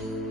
Revelio.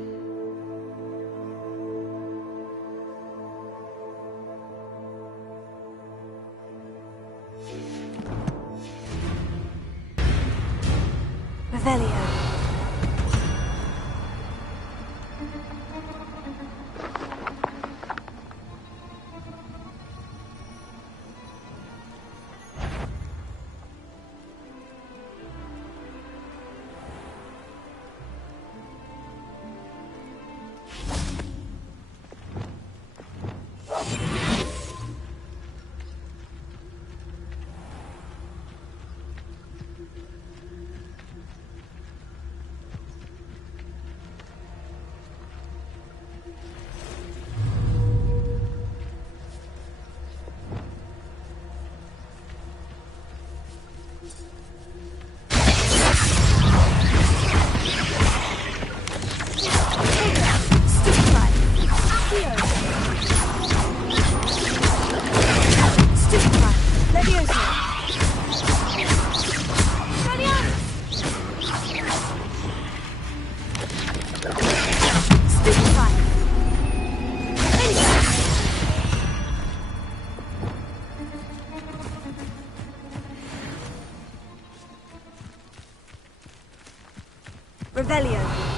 Revelio.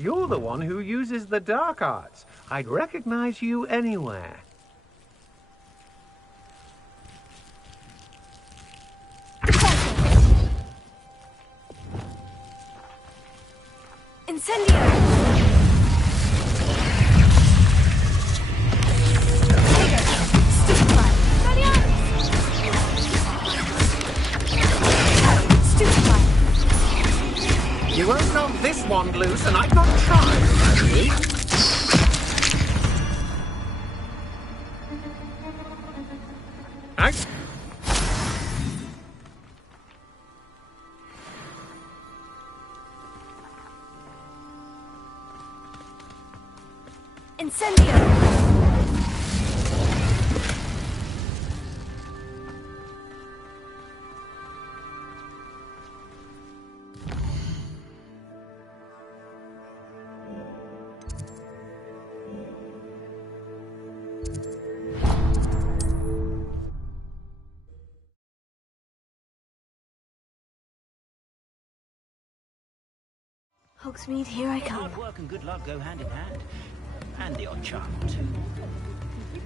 You're the one who uses the dark arts. I'd recognize you anywhere. Incendio! You won't knock this wand loose, and I've not tried, actually. Incendio! Hogsmeade, here I come. Hard work and good luck go hand in hand. And the odd charm, too.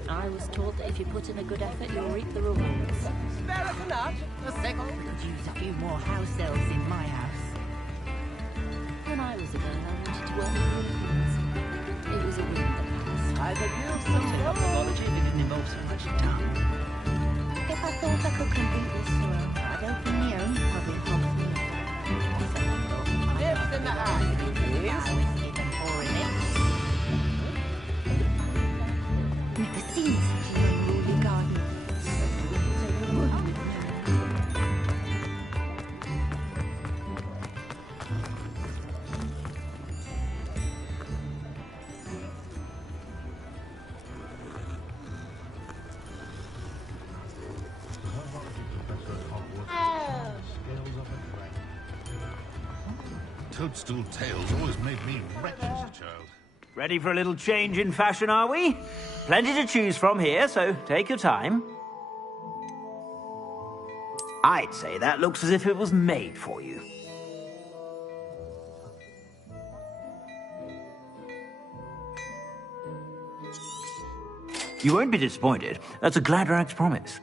I was taught that if you put in a good effort, you'll reap the rewards. Spare us a nut, a sickle. Could use a few more house elves in my house. When I was a girl, I wanted to work with unicorns. It was a whim that passed. I could use Some some mythology that didn't involve so much tongue. If I thought I could complete this world, I'd open my own public hospital. dips in the eye, please. Never seen such an unruly garden. Toadstool tales always made me wretched as a child. Ready for a little change in fashion, are we? Plenty to choose from here, so take your time. I'd say that looks as if it was made for you. You won't be disappointed. That's a Gladrag's promise.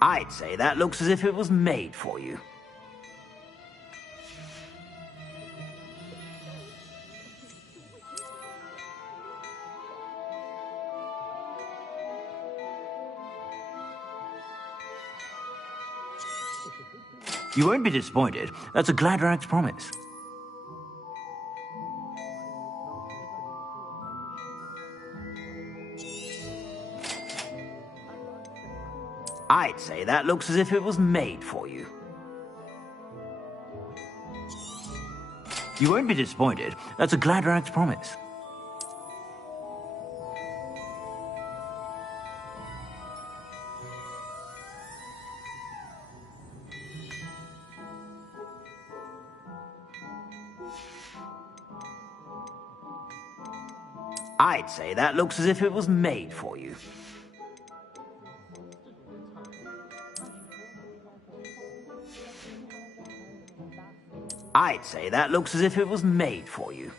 I'd say that looks as if it was made for you. You won't be disappointed. That's a Gladrag's promise. I'd say that looks as if it was made for you. You won't be disappointed. That's a Gladrag's promise. I'd say that looks as if it was made for you. I'd say that looks as if it was made for you.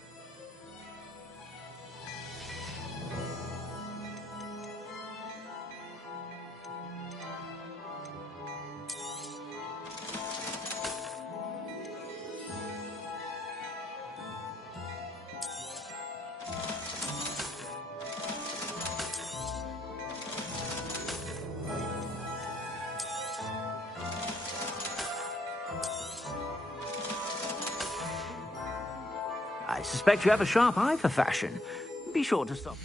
I suspect you have a sharp eye for fashion. Be sure to stop.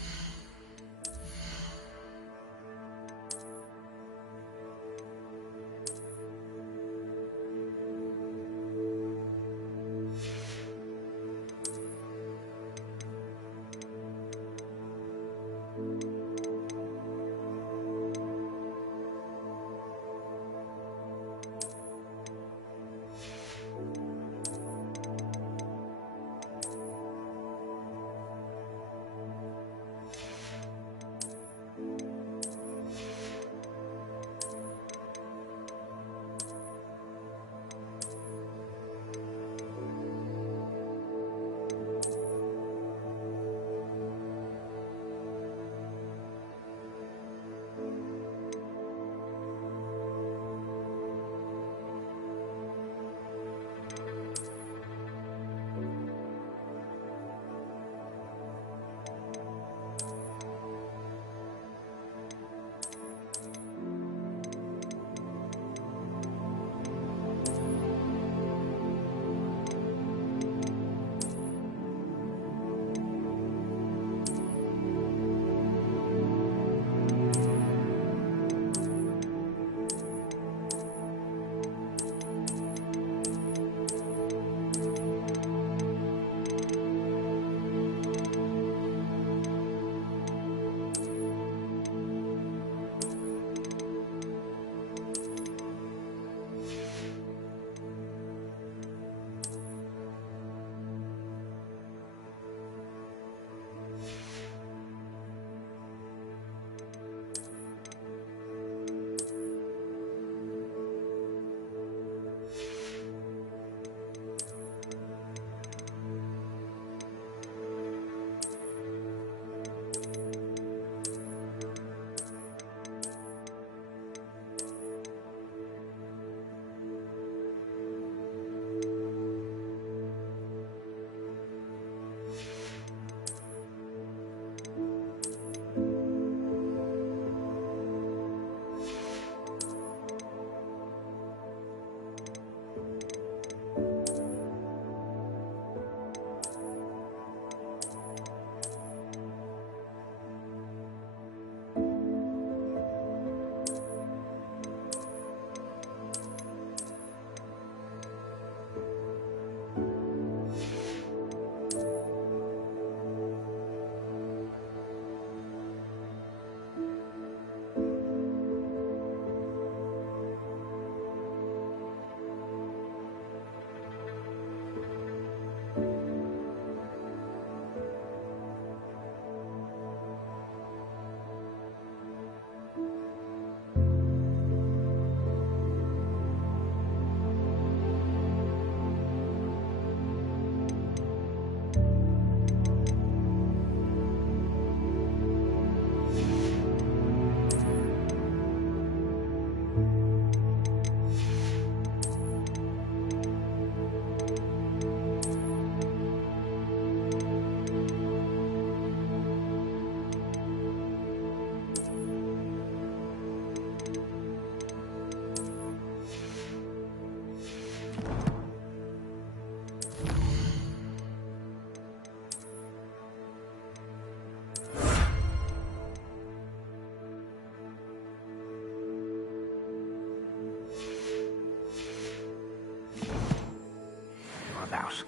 house.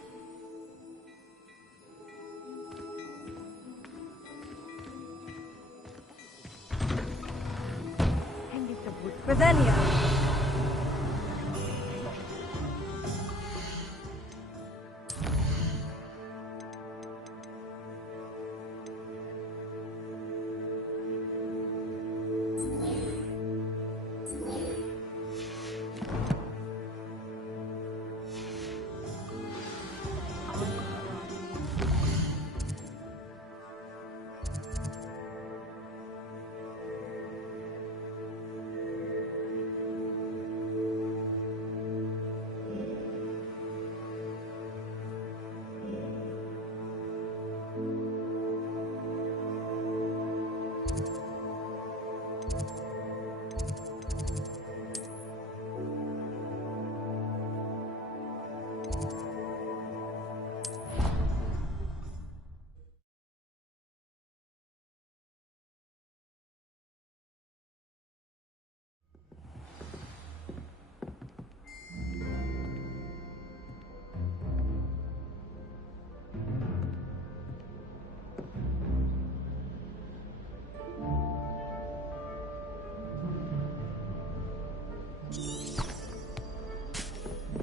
Revelio.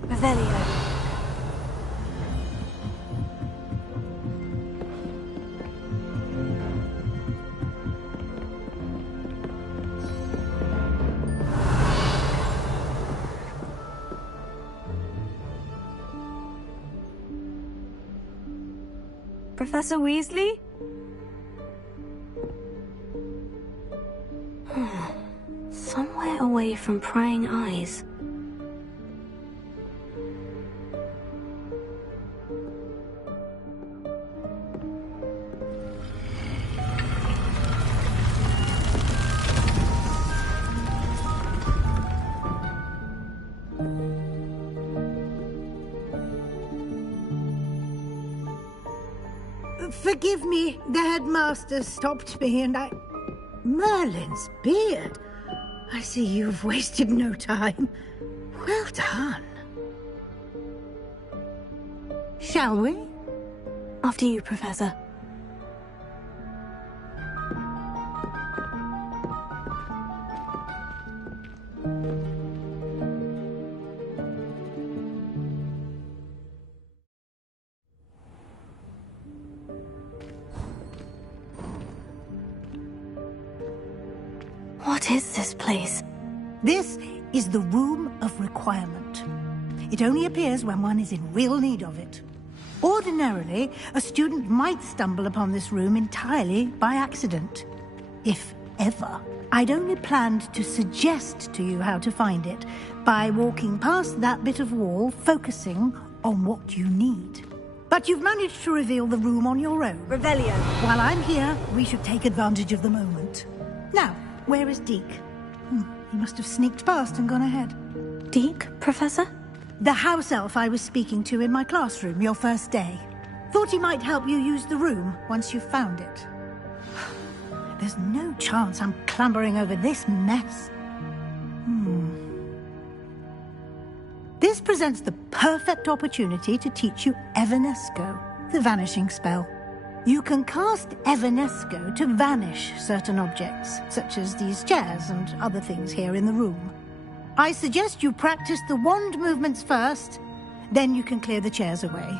Revelio. Professor Weasley? Somewhere away from prying eyes. Forgive me, the headmaster stopped me and I... Merlin's beard. I see you've wasted no time. Well done. Shall we? After you, Professor. What is this place? This is the Room of Requirement. It only appears when one is in real need of it. Ordinarily, a student might stumble upon this room entirely by accident. If ever. I'd only planned to suggest to you how to find it by walking past that bit of wall, focusing on what you need. But you've managed to reveal the room on your own. Revelio. While I'm here, we should take advantage of the moment. Now, where is Deke? He must have sneaked past and gone ahead. Deke, Professor? The house elf I was speaking to in my classroom your first day. Thought he might help you use the room once you've found it. There's no chance I'm clambering over this mess. This presents the perfect opportunity to teach you Evanesco, the vanishing spell. You can cast Evanesco to vanish certain objects, such as these chairs and other things here in the room. I suggest you practice the wand movements first, then you can clear the chairs away.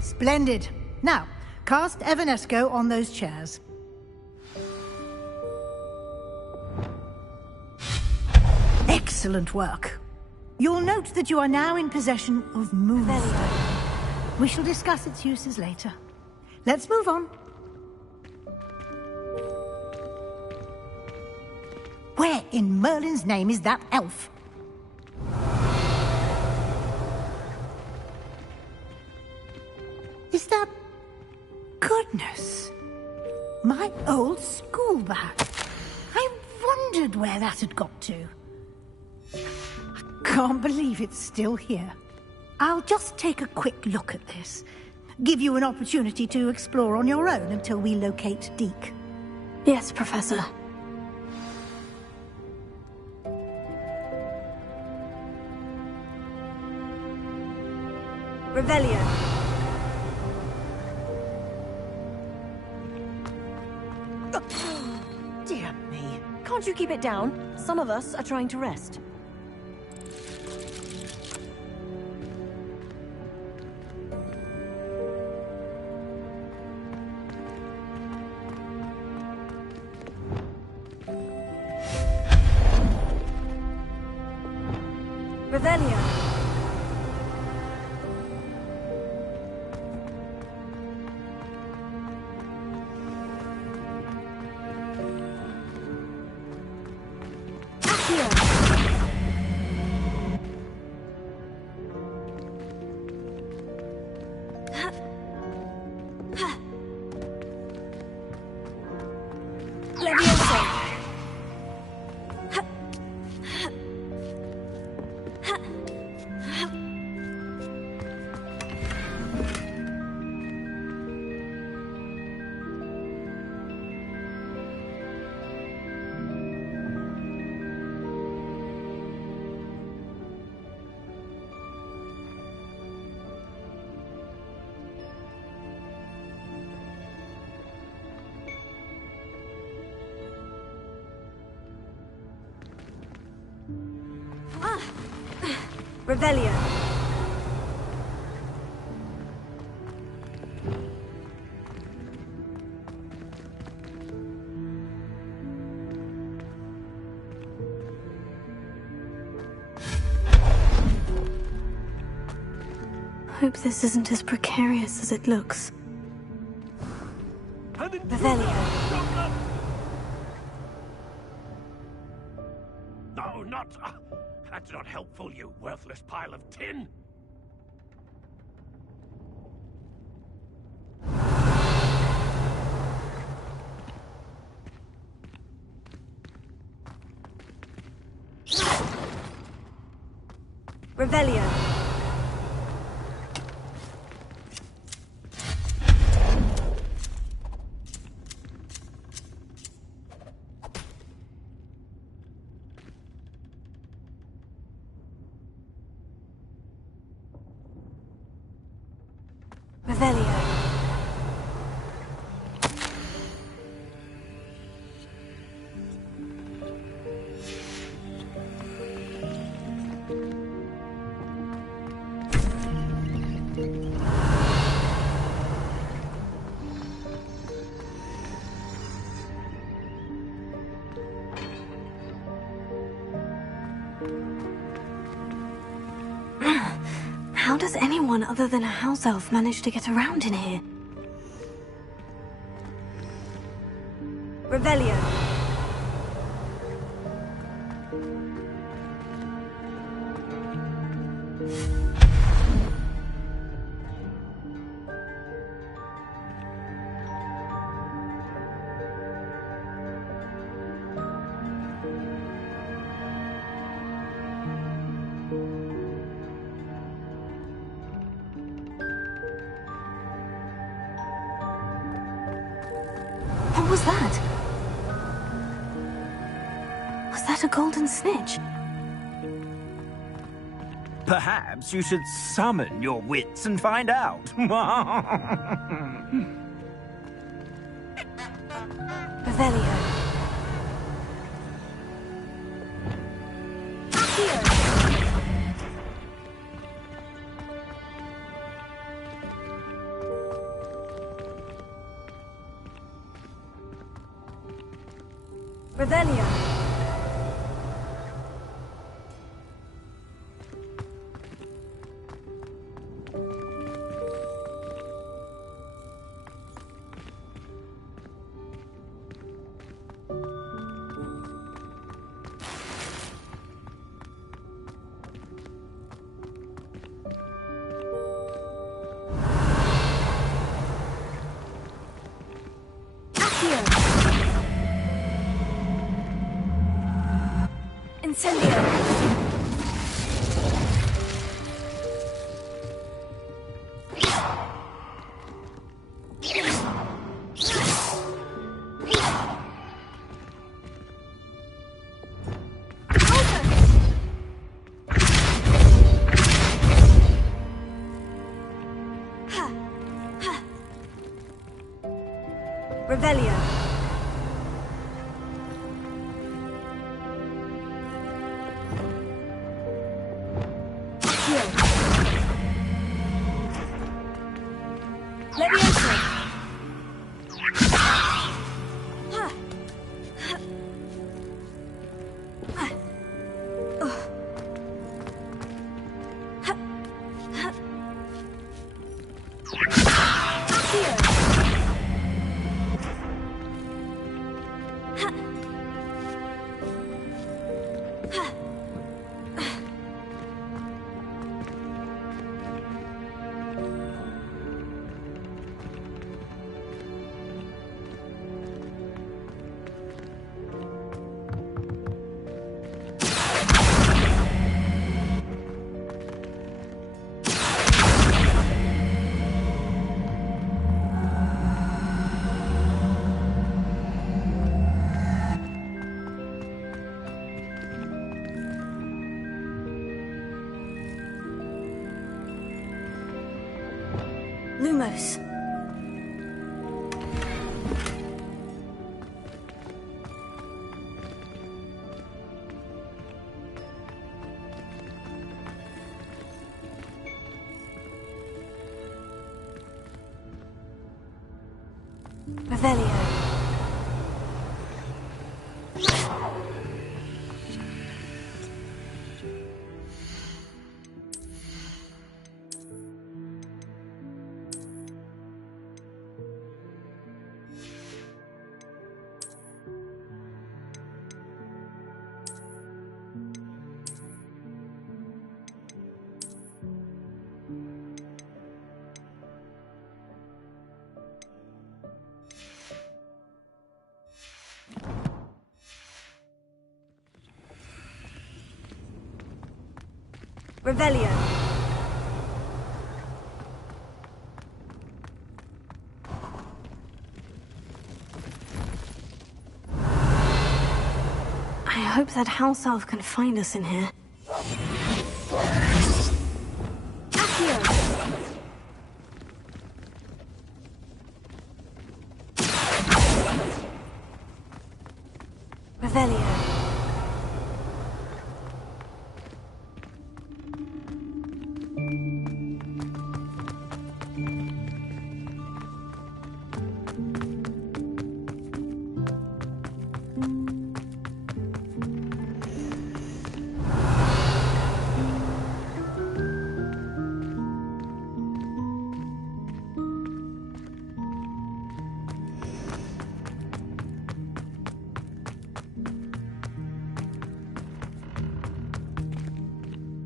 Splendid. Now, cast Evanesco on those chairs. Excellent work. You'll note that you are now in possession of Moonstone. We shall discuss its uses later. Let's move on. Where in Merlin's name is that elf? Is that... Goodness. My old school bag. I wondered where that had got to. I can't believe it's still here. I'll just take a quick look at this. Give you an opportunity to explore on your own until we locate Deke. Yes, Professor. Revelio. Dear me. Can't you keep it down? Some of us are trying to rest. Revelio. Revelio. Hope this isn't as precarious as it looks. Revelio. No, not... that's not helpful, you worthless pile of tin! Revelio. Revelio. How does anyone other than a house elf manage to get around in here? Revelio. What was that? Was that a golden snitch? Perhaps you should summon your wits and find out. Revelio. Revelio. Incendio! Revelio. Lumos. Revelio. Revelio. I hope that house elf can find us in here. Revelio.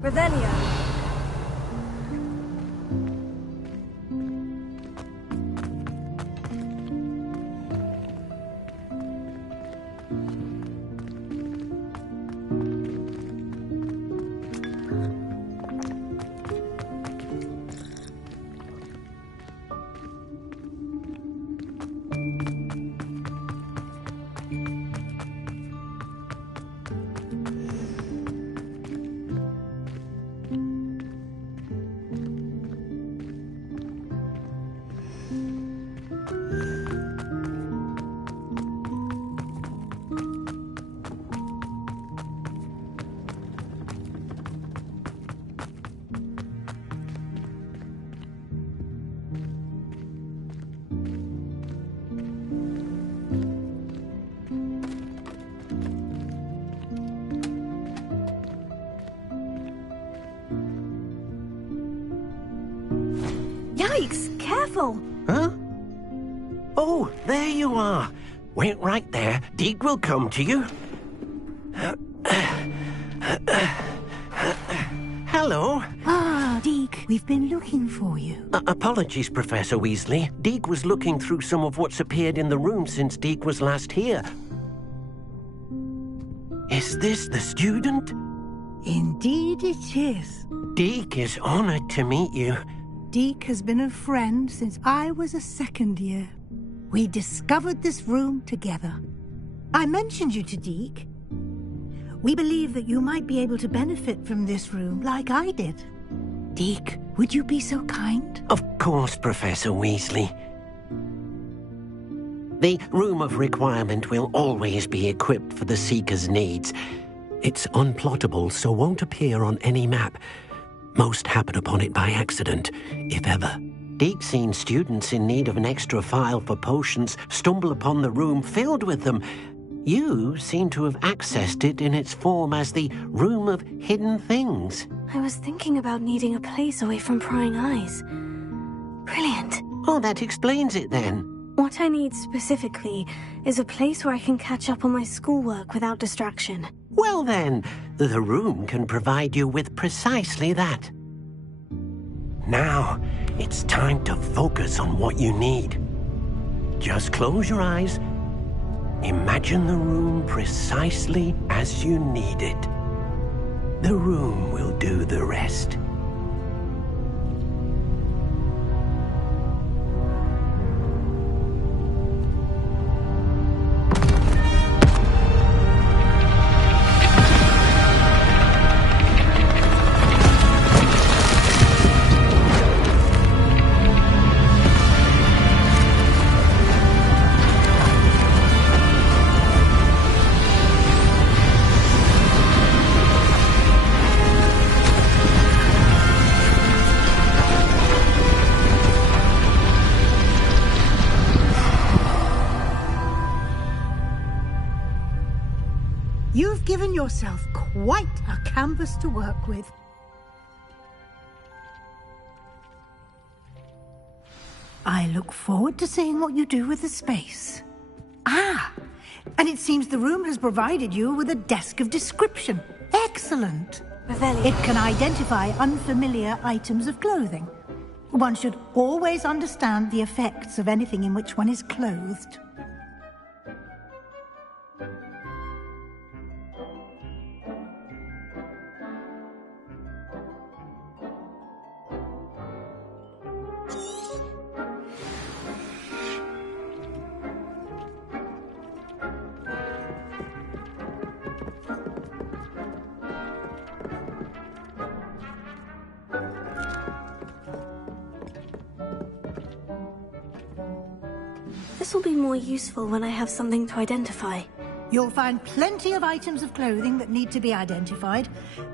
Revelio. Yikes! Careful! Huh? Oh, there you are. Wait right there. Deke will come to you. Hello. Ah, Deke, we've been looking for you. Apologies, Professor Weasley. Deke was looking through some of what's appeared in the room since Deke was last here. Is this the student? Indeed it is. Deke is honored to meet you. Deke has been a friend since I was a second year. We discovered this room together. I mentioned you to Deke. We believe that you might be able to benefit from this room like I did. Deke, would you be so kind? Of course, Professor Weasley. The Room of Requirement will always be equipped for the Seeker's needs. It's unplottable, so won't appear on any map. Most happen upon it by accident, if ever. Deke's seen students in need of an extra file for potions stumble upon the room filled with them. You seem to have accessed it in its form as the Room of Hidden Things. I was thinking about needing a place away from prying eyes. Brilliant. Oh, that explains it then. What I need specifically is a place where I can catch up on my schoolwork without distraction. Well then, the room can provide you with precisely that. Now, it's time to focus on what you need. Just close your eyes. Imagine the room precisely as you need it. The room will do the rest. You've given yourself quite a canvas to work with. I look forward to seeing what you do with the space. Ah, and it seems the room has provided you with a desk of description. Excellent. It can identify unfamiliar items of clothing. One should always understand the effects of anything in which one is clothed. This will be more useful when I have something to identify. You'll find plenty of items of clothing that need to be identified.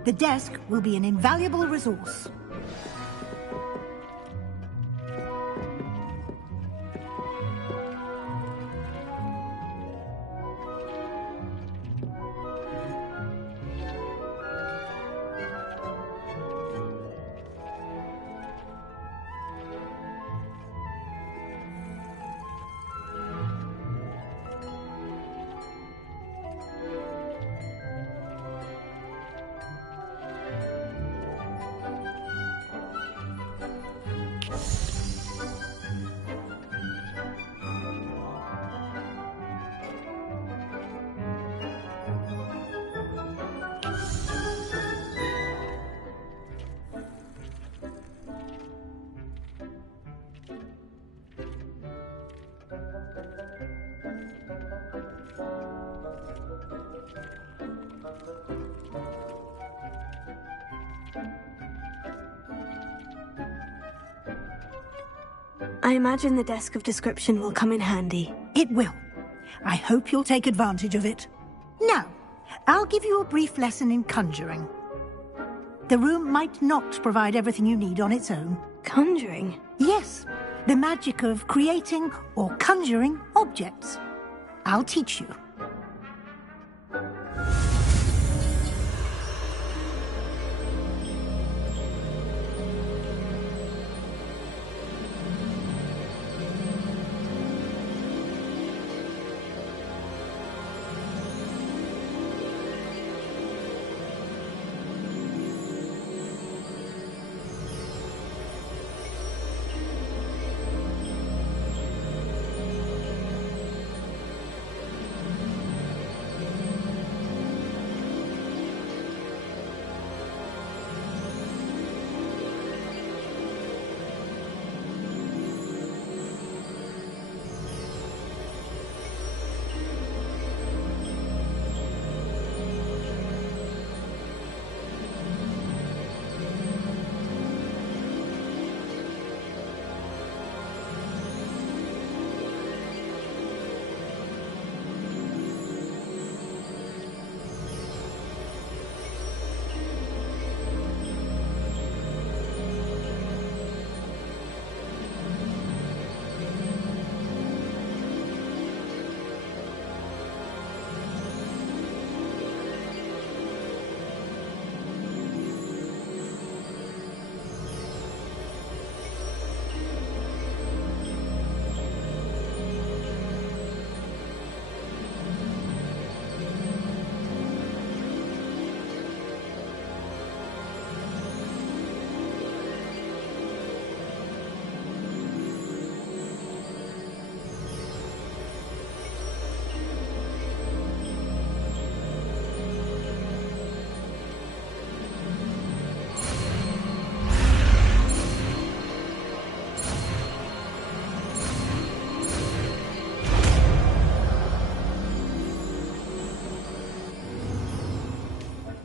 The desk will be an invaluable resource. I imagine the desk of description will come in handy. It will. I hope you'll take advantage of it. Now, I'll give you a brief lesson in conjuring. The room might not provide everything you need on its own. Conjuring? Yes, the magic of creating or conjuring objects. I'll teach you.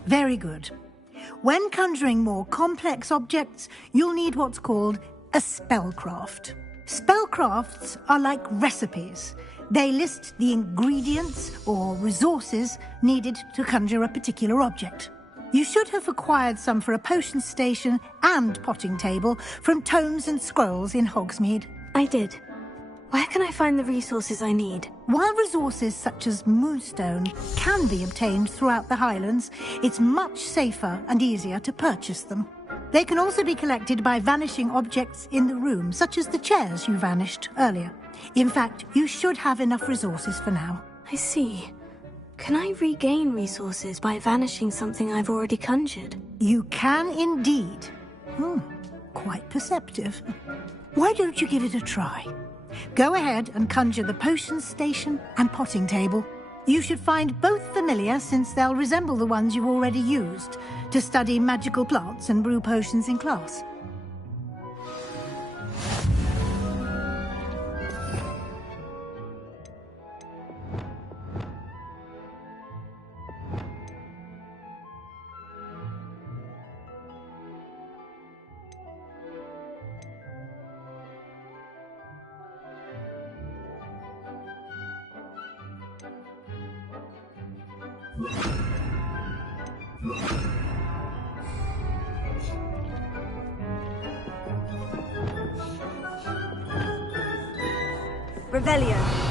Very good. When conjuring more complex objects, you'll need what's called a spellcraft. Spellcrafts are like recipes. They list the ingredients or resources needed to conjure a particular object. You should have acquired some for a potion station and potting table from tomes and scrolls in Hogsmeade. I did. Where can I find the resources I need? While resources such as moonstone can be obtained throughout the Highlands, it's much safer and easier to purchase them. They can also be collected by vanishing objects in the room, such as the chairs you vanished earlier. In fact, you should have enough resources for now. I see. Can I regain resources by vanishing something I've already conjured? You can indeed. Quite perceptive. Why don't you give it a try? Go ahead and conjure the potion station and potting table. You should find both familiar, since they'll resemble the ones you've already used to study magical plants and brew potions in class. Revelio.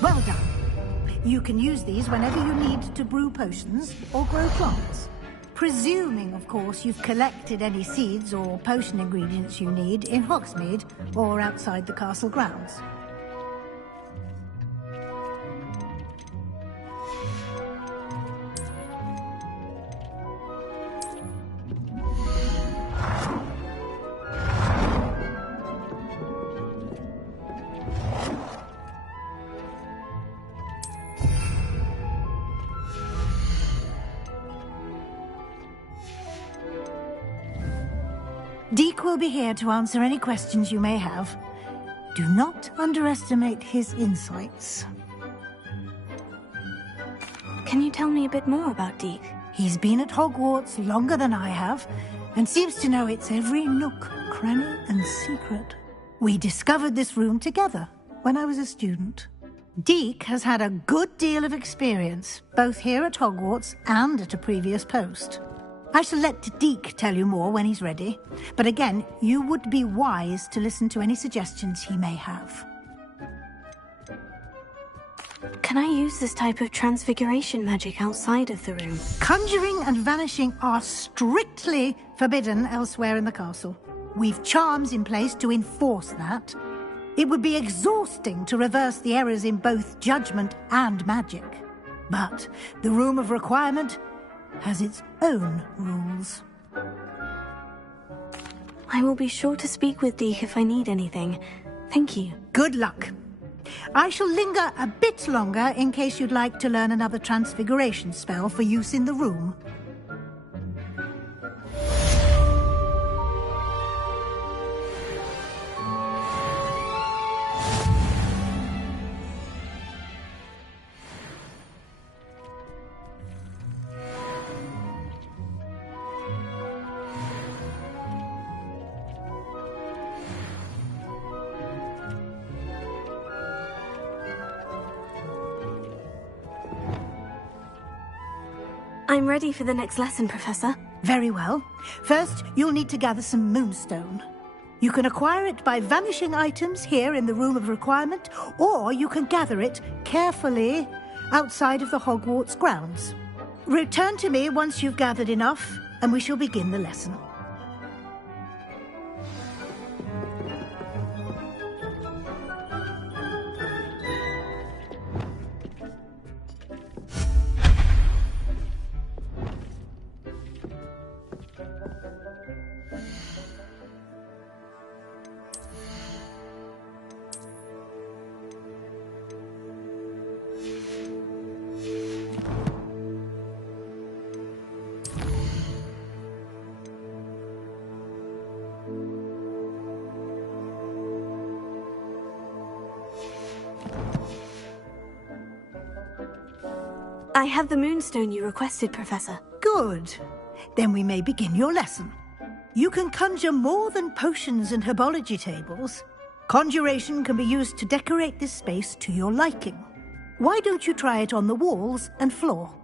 Well done. You can use these whenever you need to brew potions or grow plants. Presuming, of course, you've collected any seeds or potion ingredients you need in Hogsmeade or outside the castle grounds. Deke will be here to answer any questions you may have. Do not underestimate his insights. Can you tell me a bit more about Deke? He's been at Hogwarts longer than I have, and seems to know its every nook, cranny, and secret. We discovered this room together when I was a student. Deke has had a good deal of experience, both here at Hogwarts and at a previous post. I shall let Deke tell you more when he's ready, but again, you would be wise to listen to any suggestions he may have. Can I use this type of transfiguration magic outside of the room? Conjuring and vanishing are strictly forbidden elsewhere in the castle. We've charms in place to enforce that. It would be exhausting to reverse the errors in both judgment and magic. But the Room of Requirement has its own rules. I will be sure to speak with Deke if I need anything. Thank you. Good luck. I shall linger a bit longer in case you'd like to learn another transfiguration spell for use in the room. I'm ready for the next lesson, Professor. Very well. First, you'll need to gather some moonstone. You can acquire it by vanishing items here in the Room of Requirement, or you can gather it carefully outside of the Hogwarts grounds. Return to me once you've gathered enough, and we shall begin the lesson. I have the moonstone you requested, Professor. Good. Then we may begin your lesson. You can conjure more than potions and herbology tables. Conjuration can be used to decorate this space to your liking. Why don't you try it on the walls and floor?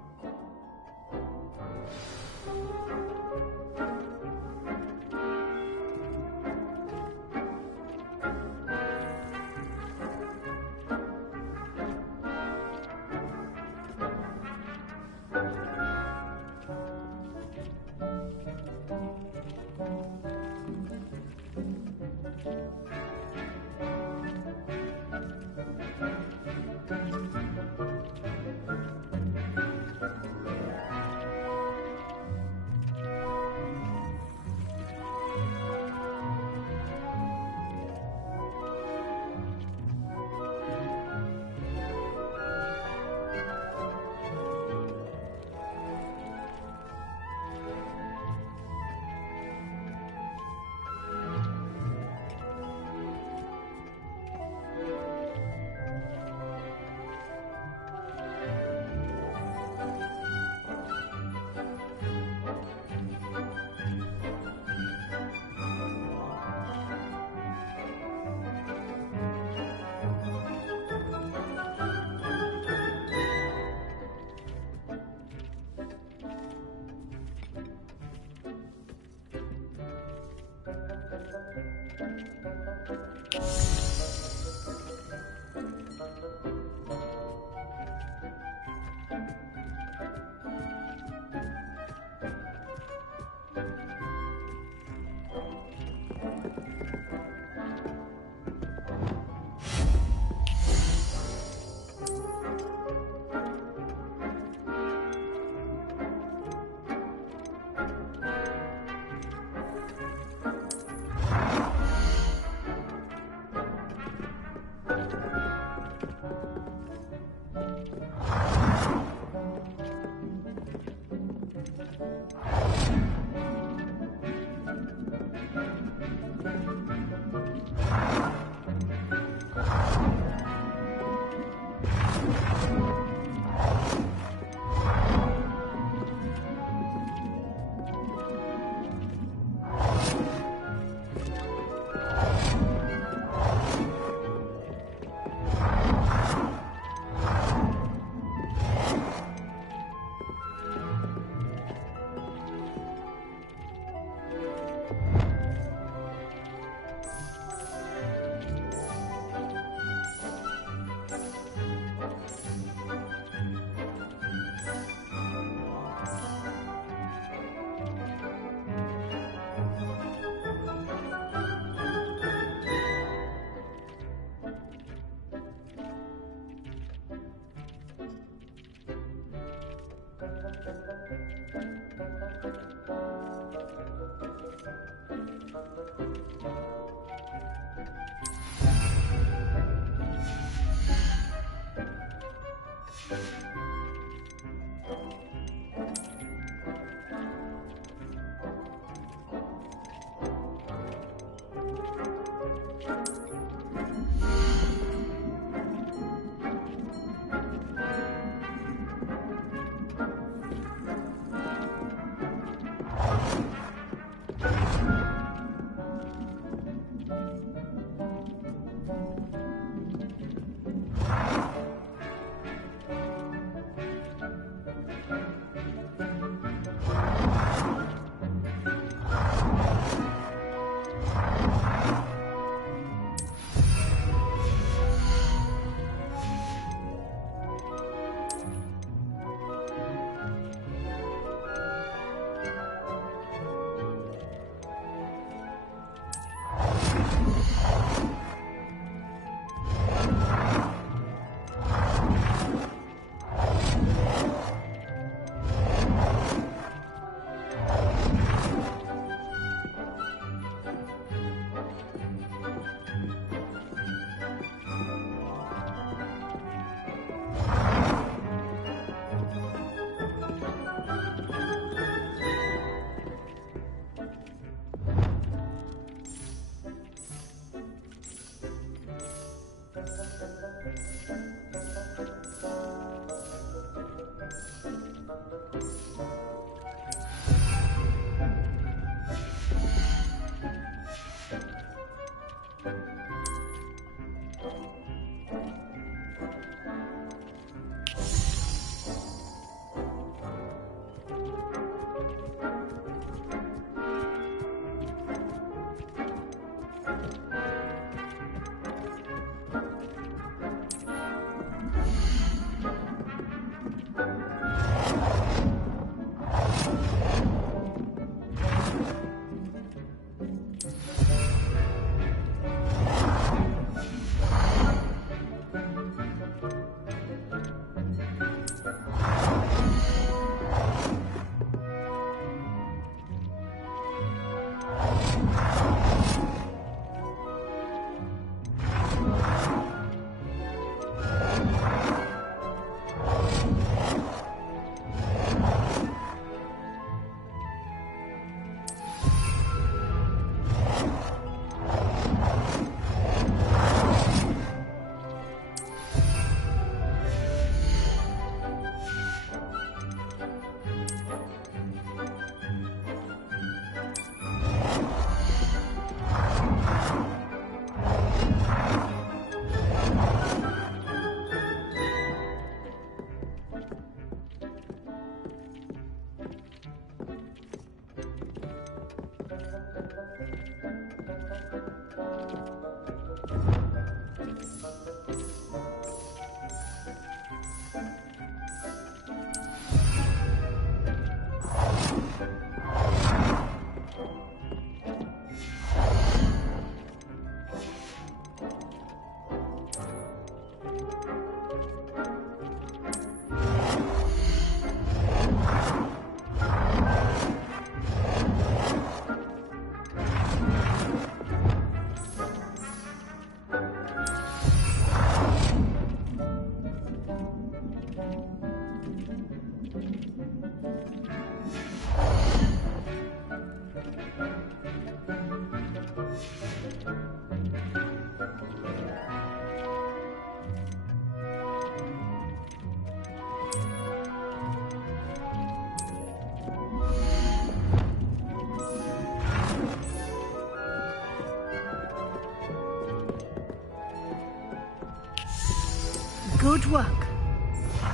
Good work.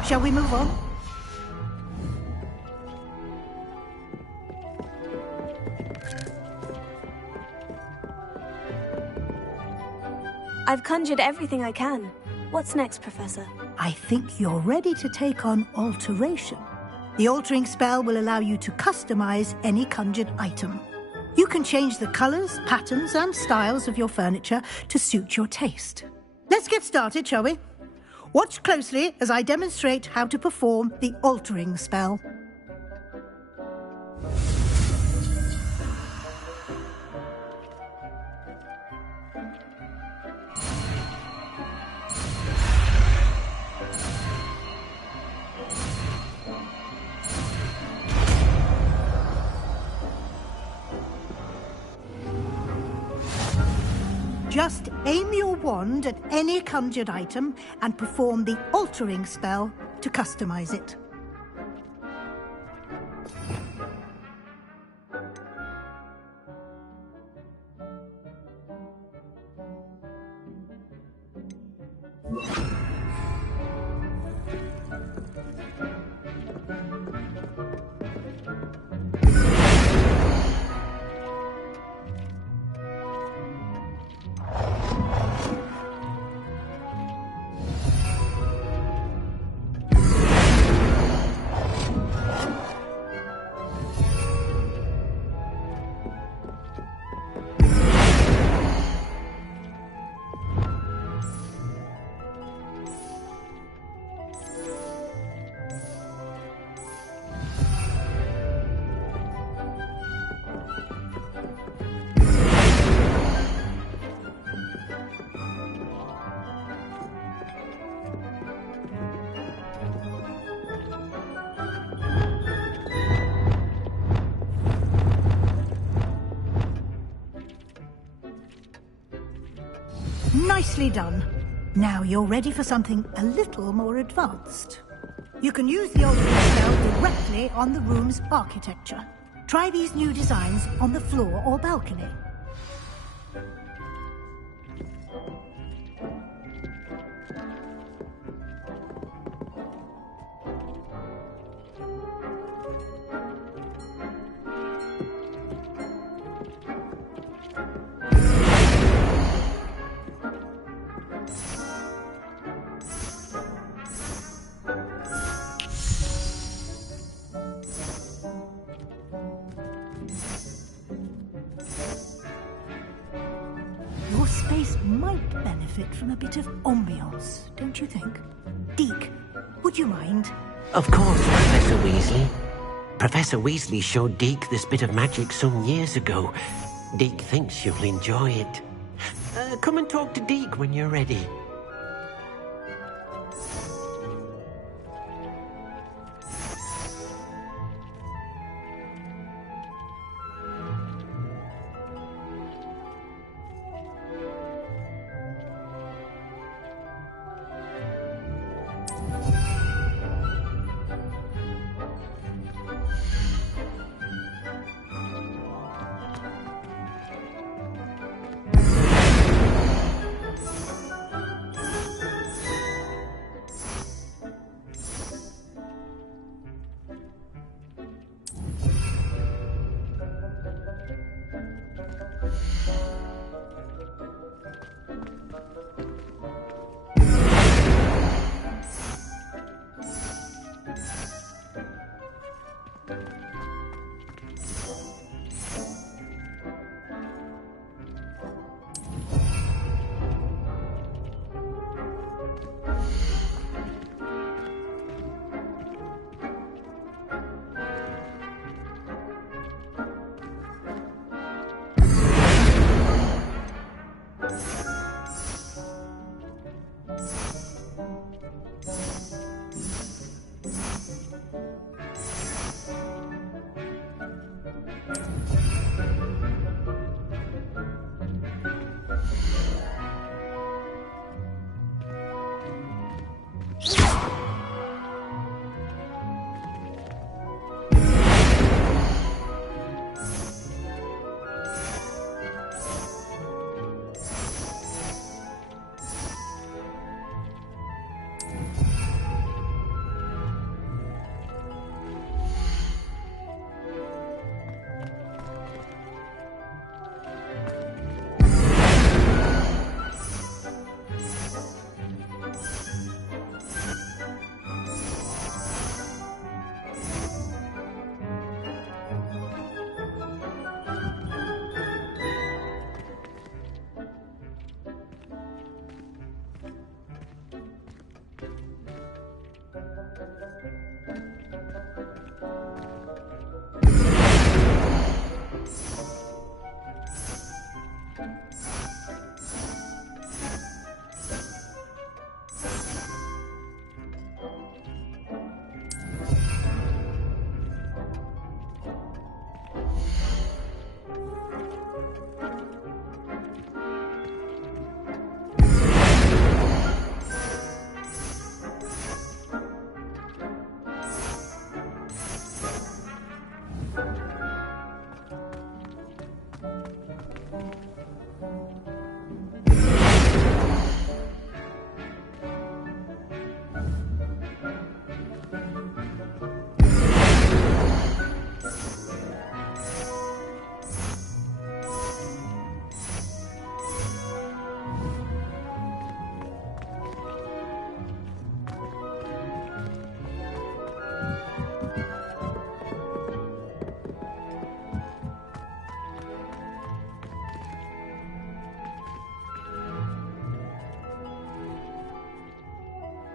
Shall we move on? I've conjured everything I can. What's next, Professor? I think you're ready to take on alteration. The altering spell will allow you to customize any conjured item. You can change the colors, patterns, and styles of your furniture to suit your taste. Let's get started, shall we? Watch closely as I demonstrate how to perform the altering spell. Just aim your wand at any conjured item and perform the altering spell to customize it. Nicely done. Now you're ready for something a little more advanced. You can use the altering spell directly on the room's architecture. Try these new designs on the floor or balcony. Your space might benefit from a bit of ambiance, don't you think? Deke, would you mind? Of course, Professor Weasley. Professor Weasley showed Deke this bit of magic some years ago. Deke thinks you'll enjoy it. Come and talk to Deke when you're ready.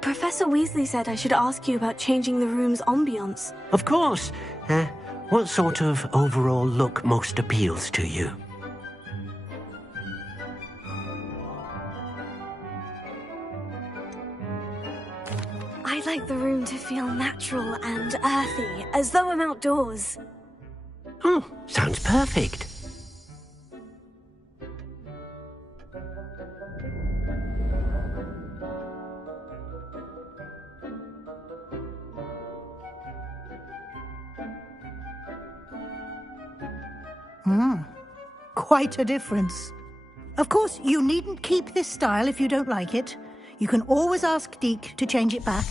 Professor Weasley said I should ask you about changing the room's ambience. Of course. What sort of overall look most appeals to you? I'd like the room to feel natural and earthy, as though I'm outdoors. Oh, sounds perfect. Quite a difference. Of course, you needn't keep this style if you don't like it. You can always ask Deke to change it back.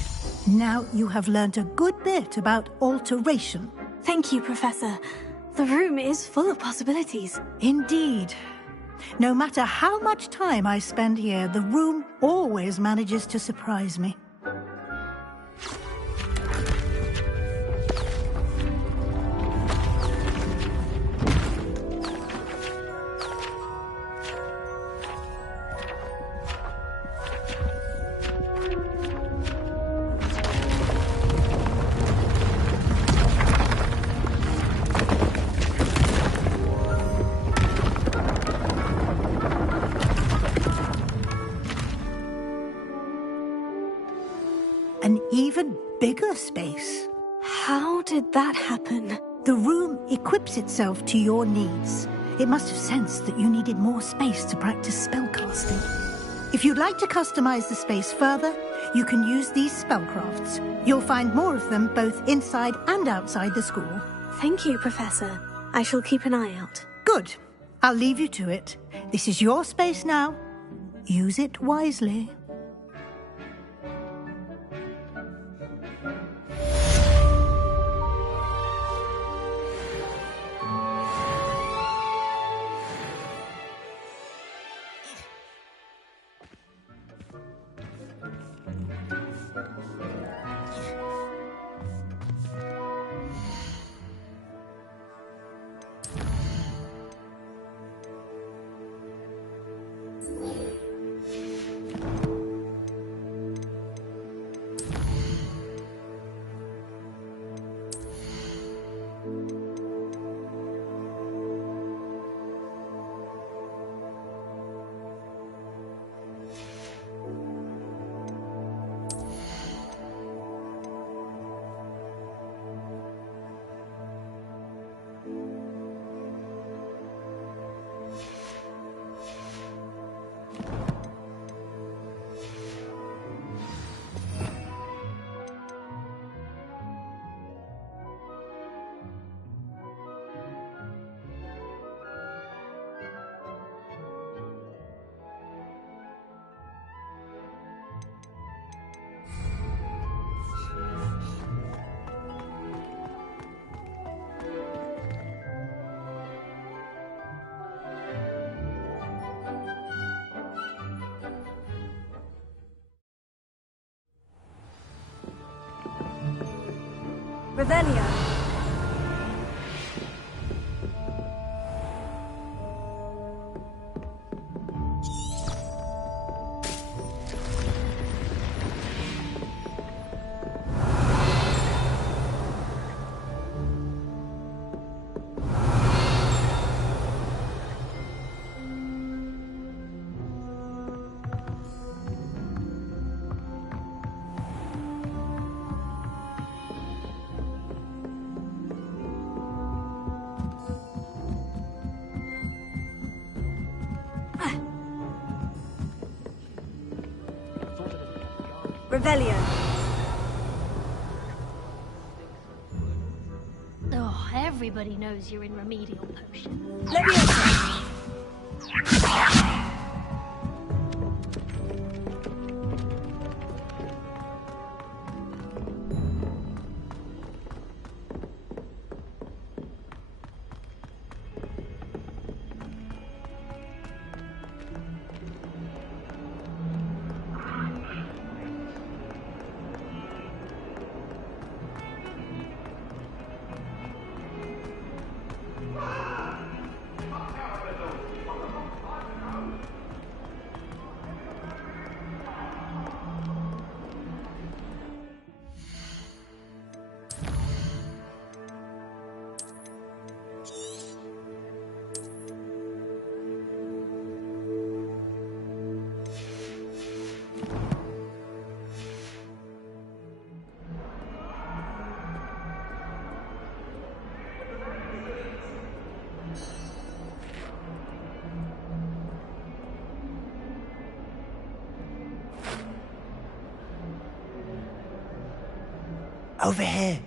Now you have learnt a good bit about alteration. Thank you, Professor. The room is full of possibilities. Indeed. No matter how much time I spend here, the room always manages to surprise me. bigger space. How did that happen? The room equips itself to your needs. It must have sensed that you needed more space to practice spellcasting. If you'd like to customize the space further, you can use these spellcrafts. You'll find more of them both inside and outside the school. Thank you, Professor. I shall keep an eye out. Good. I'll leave you to it. This is your space now. Use it wisely. Revelio. Revelio. Oh, everybody knows you're in remedial potion. Leviosa. Over here.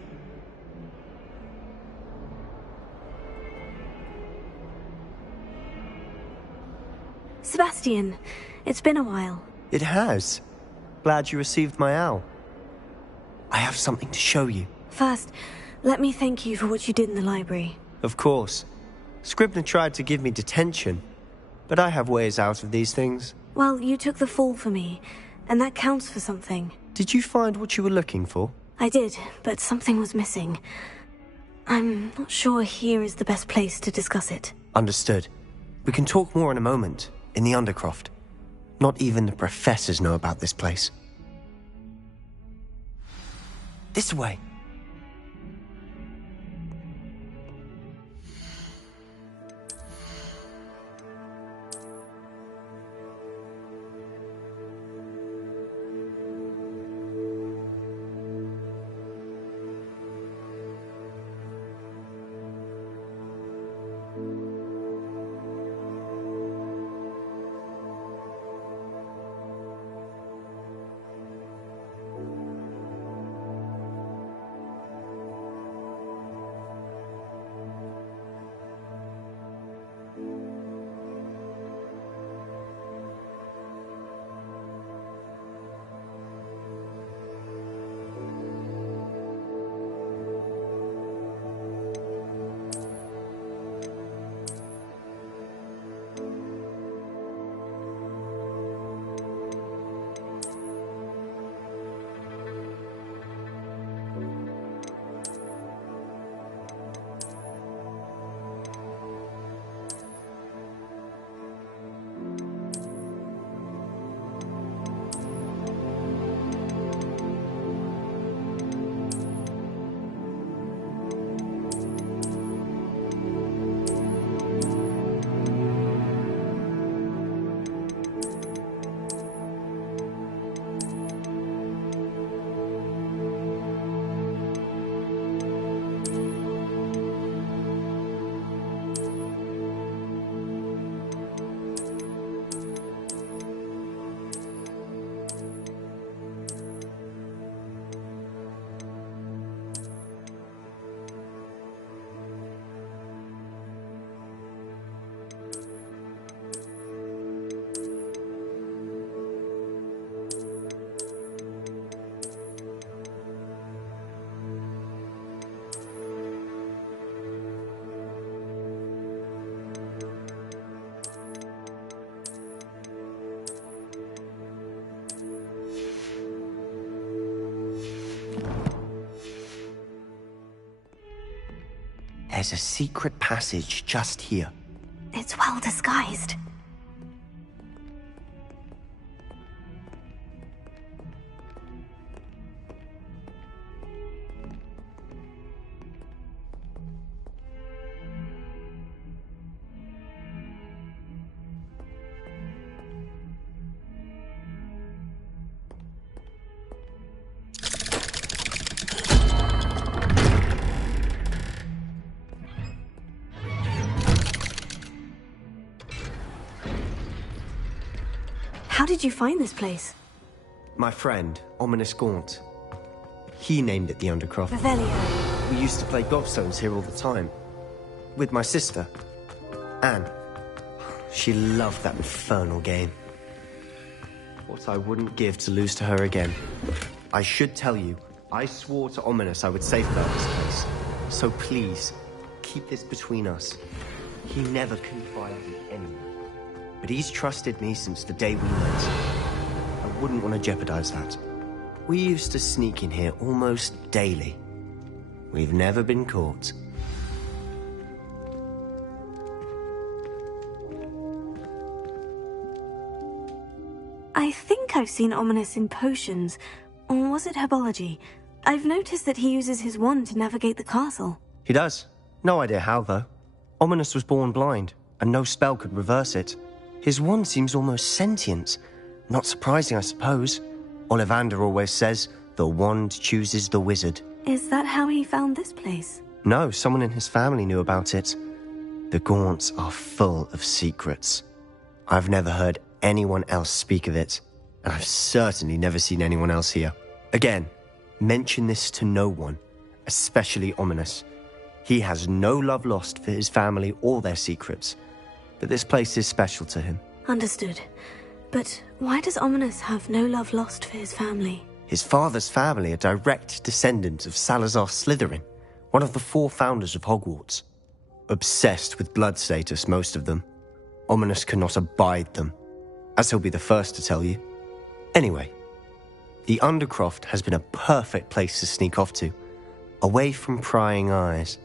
Sebastian, it's been a while. It has. Glad you received my owl. I have something to show you. First, let me thank you for what you did in the library. Of course. Scribner tried to give me detention, but I have ways out of these things. Well, you took the fall for me, and that counts for something. Did you find what you were looking for? I did, but something was missing. I'm not sure here is the best place to discuss it. Understood. We can talk more in a moment, in the Undercroft. Not even the professors know about this place. This way. There's a secret passage just here. It's well disguised. How did you find this place? My friend, Ominous Gaunt. He named it the Undercroft. Revelio. We used to play gobstones here all the time. With my sister, Anne. She loved that infernal game. What I wouldn't give to lose to her again. I should tell you, I swore to Ominous I would safeguard this place. So please, keep this between us. He never confided in anyone. But he's trusted me since the day we met. I wouldn't want to jeopardize that. We used to sneak in here almost daily. We've never been caught. I think I've seen Ominous in potions. Or was it herbology? I've noticed that he uses his wand to navigate the castle. He does. No idea how, though. Ominous was born blind, and no spell could reverse it. His wand seems almost sentient. Not surprising, I suppose. Ollivander always says, the wand chooses the wizard. Is that how he found this place? No, someone in his family knew about it. The Gaunts are full of secrets. I've never heard anyone else speak of it, and I've certainly never seen anyone else here. Again, mention this to no one, especially Ominous. He has no love lost for his family or their secrets, but this place is special to him. Understood. But why does Ominous have no love lost for his family? His father's family are direct descendants of Salazar Slytherin, one of the 4 founders of Hogwarts. Obsessed with blood status, most of them. Ominous cannot abide them, as he'll be the first to tell you. Anyway, the Undercroft has been a perfect place to sneak off to, away from prying eyes,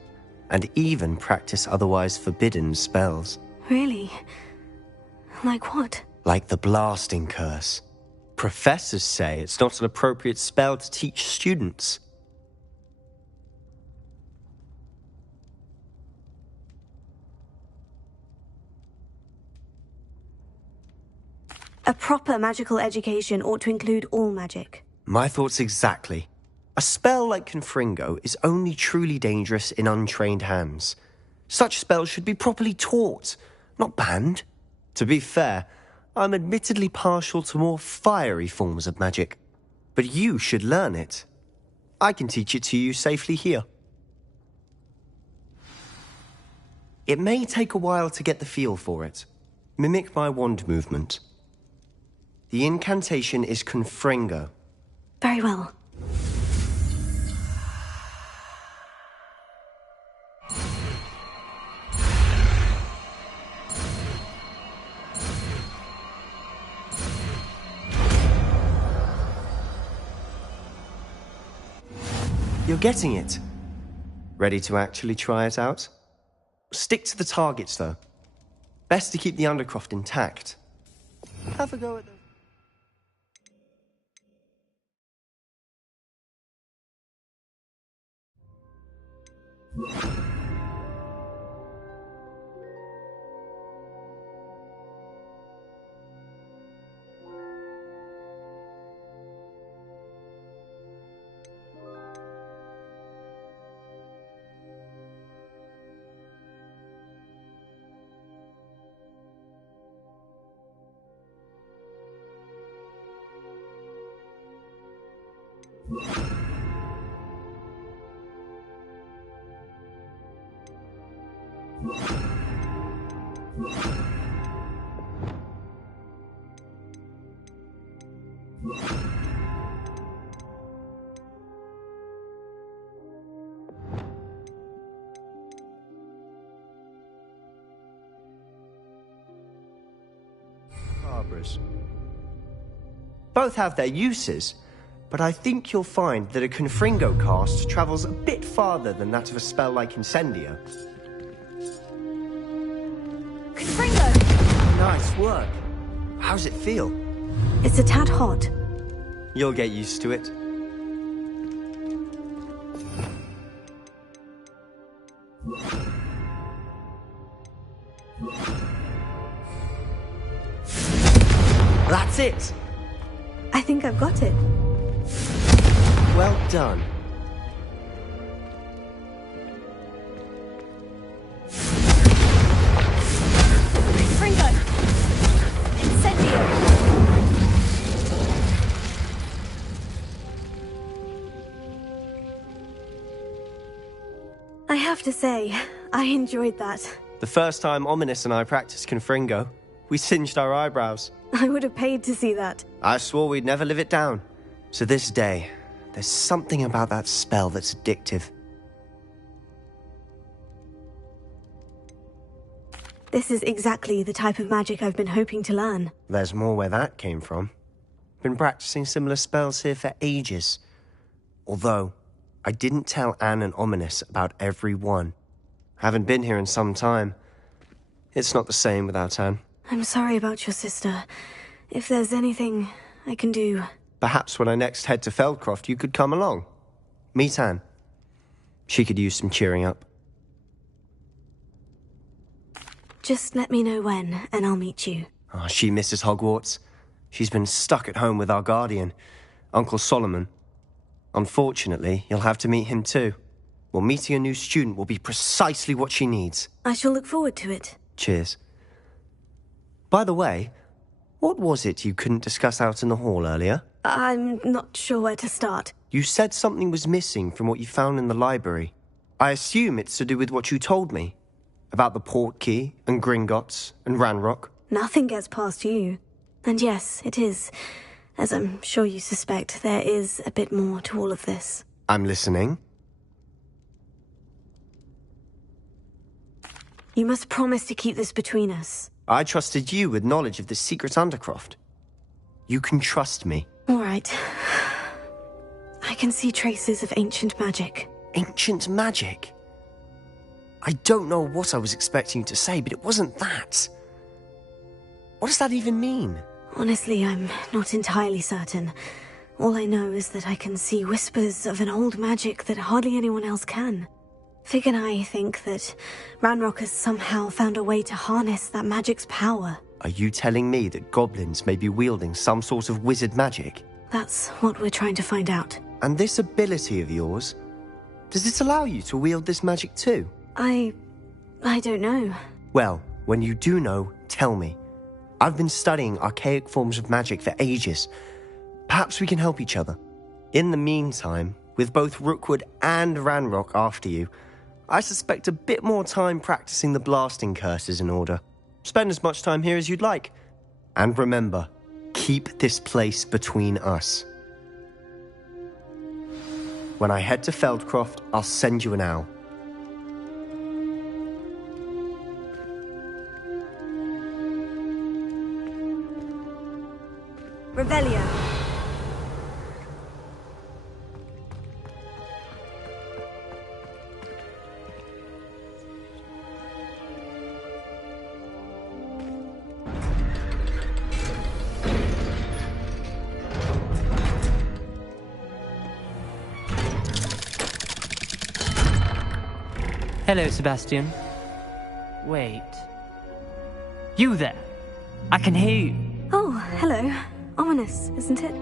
and even practice otherwise forbidden spells. Really? Like what? Like the blasting curse. Professors say it's not an appropriate spell to teach students. A proper magical education ought to include all magic. My thoughts exactly. A spell like Confringo is only truly dangerous in untrained hands. Such spells should be properly taught, not banned. To be fair, I'm admittedly partial to more fiery forms of magic. But you should learn it. I can teach it to you safely here. It may take a while to get the feel for it. Mimic my wand movement. The incantation is Confringo. Very well. You're getting it. Ready to actually try it out? Stick to the targets, though. Best to keep the Undercroft intact. Have a go at them. Both have their uses, but I think you'll find that a Confringo cast travels a bit farther than that of a spell like Incendio. Confringo! Nice work. How's it feel? It's a tad hot. You'll get used to it. That's it! I think I've got it. Well done. Confringo! Incendio! I have to say, I enjoyed that. The first time Ominous and I practiced Confringo, we singed our eyebrows. I would have paid to see that. I swore we'd never live it down. To this day, there's something about that spell that's addictive. This is exactly the type of magic I've been hoping to learn. There's more where that came from. Been practicing similar spells here for ages. Although, I didn't tell Anne and Ominous about every one. Haven't been here in some time. It's not the same without Anne. I'm sorry about your sister. If there's anything I can do... Perhaps when I next head to Feldcroft, you could come along. Meet Anne. She could use some cheering up. Just let me know when, and I'll meet you. Oh, she misses Hogwarts. She's been stuck at home with our guardian, Uncle Solomon. Unfortunately, you'll have to meet him too. Well, meeting a new student will be precisely what she needs. I shall look forward to it. Cheers. By the way, what was it you couldn't discuss out in the hall earlier? I'm not sure where to start. You said something was missing from what you found in the library. I assume it's to do with what you told me. About the Portkey, and Gringotts, and Ranrock. Nothing gets past you. And yes, it is. As I'm sure you suspect, there is a bit more to all of this. I'm listening. You must promise to keep this between us. I trusted you with knowledge of the secret Undercroft. You can trust me. All right. I can see traces of ancient magic. Ancient magic? I don't know what I was expecting you to say, but it wasn't that. What does that even mean? Honestly, I'm not entirely certain. All I know is that I can see whispers of an old magic that hardly anyone else can. Fig and I think that Ranrock has somehow found a way to harness that magic's power. Are you telling me that goblins may be wielding some sort of wizard magic? That's what we're trying to find out. And this ability of yours, does it allow you to wield this magic too? I don't know. Well, when you do know, tell me. I've been studying archaic forms of magic for ages. Perhaps we can help each other. In the meantime, with both Rookwood and Ranrock after you, I suspect a bit more time practicing the blasting curses in order. Spend as much time here as you'd like. And remember, keep this place between us. When I head to Feldcroft, I'll send you an owl. Revelio. Hello, Sebastian. Wait. You there? I can hear you. Oh, hello. Ominous, isn't it?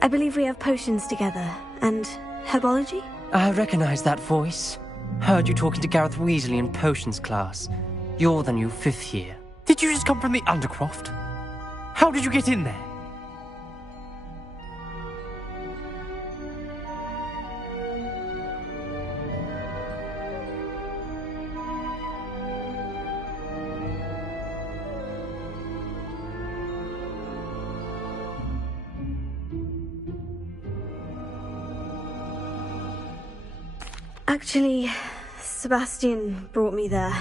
I believe we have potions together. And herbology? I recognize that voice. Heard you talking to Gareth Weasley in potions class. You're the new 5th year. Did you just come from the Undercroft? How did you get in there? Actually, Sebastian brought me there.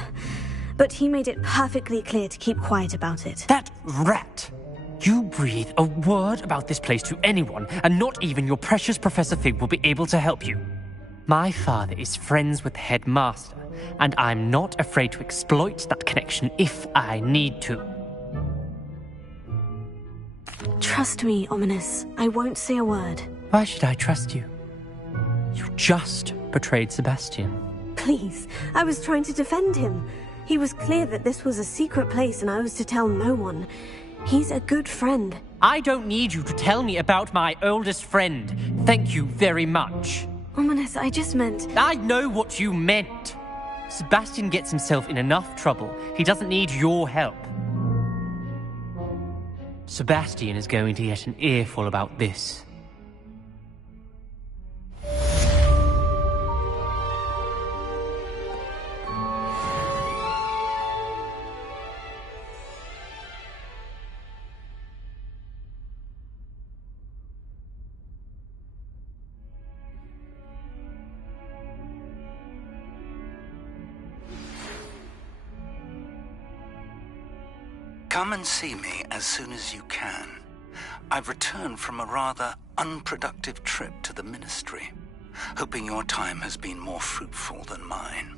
But he made it perfectly clear to keep quiet about it. That rat! You breathe a word about this place to anyone, and not even your precious Professor Fig will be able to help you. My father is friends with the headmaster, and I'm not afraid to exploit that connection if I need to. Trust me, Ominous. I won't say a word. Why should I trust you? You just betrayed Sebastian. Please, I was trying to defend him. He was clear that this was a secret place and I was to tell no one. He's a good friend. I don't need you to tell me about my oldest friend. Thank you very much. Ominous, I just meant... I know what you meant. Sebastian gets himself in enough trouble. He doesn't need your help. Sebastian is going to get an earful about this. Come and see me as soon as you can. I've returned from a rather unproductive trip to the Ministry, hoping your time has been more fruitful than mine.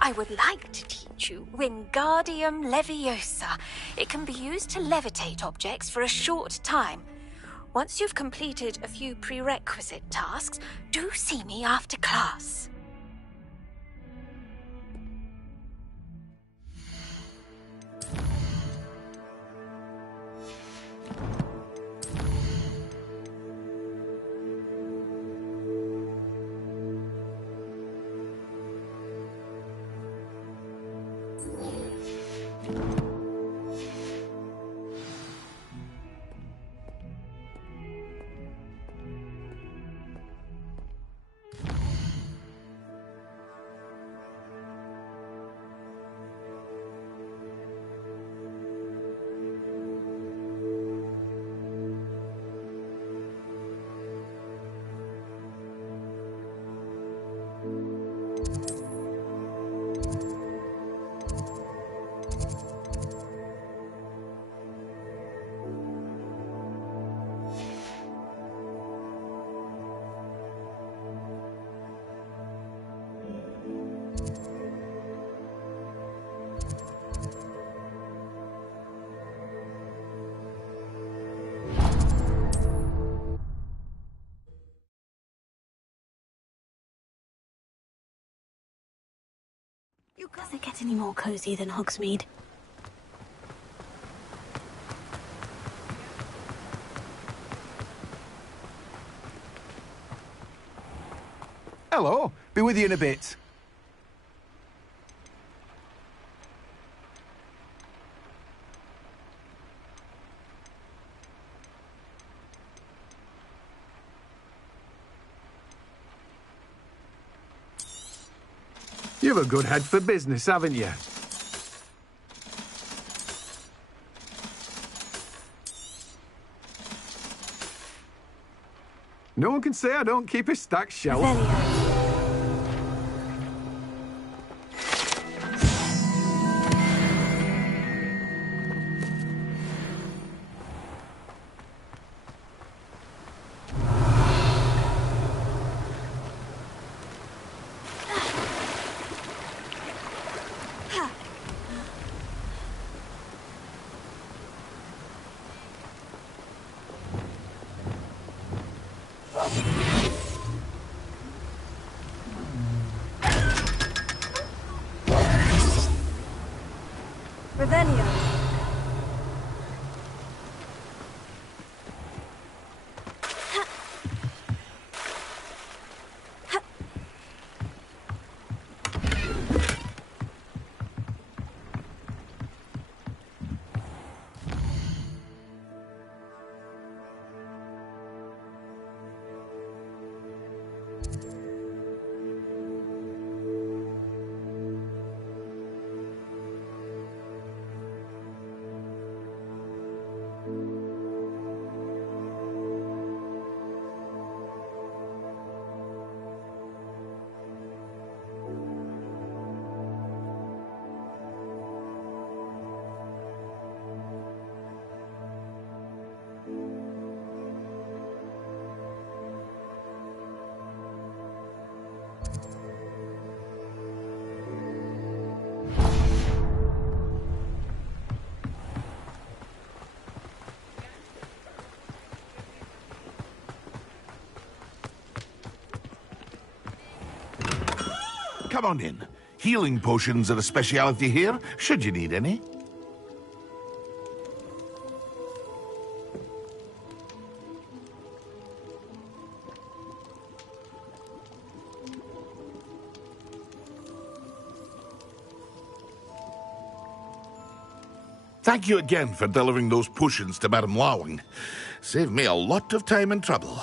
I would like to teach you Wingardium Leviosa. It can be used to levitate objects for a short time. Once you've completed a few prerequisite tasks, do see me after class. Does it get any more cozy than Hogsmeade? Hello, be with you in a bit. You've a good head for business, haven't you? No one can say I don't keep a stacked shelf. Revelio. Come on in. Healing potions are a speciality here, should you need any. Thank you again for delivering those potions to Madame Lawing. Saved me a lot of time and trouble.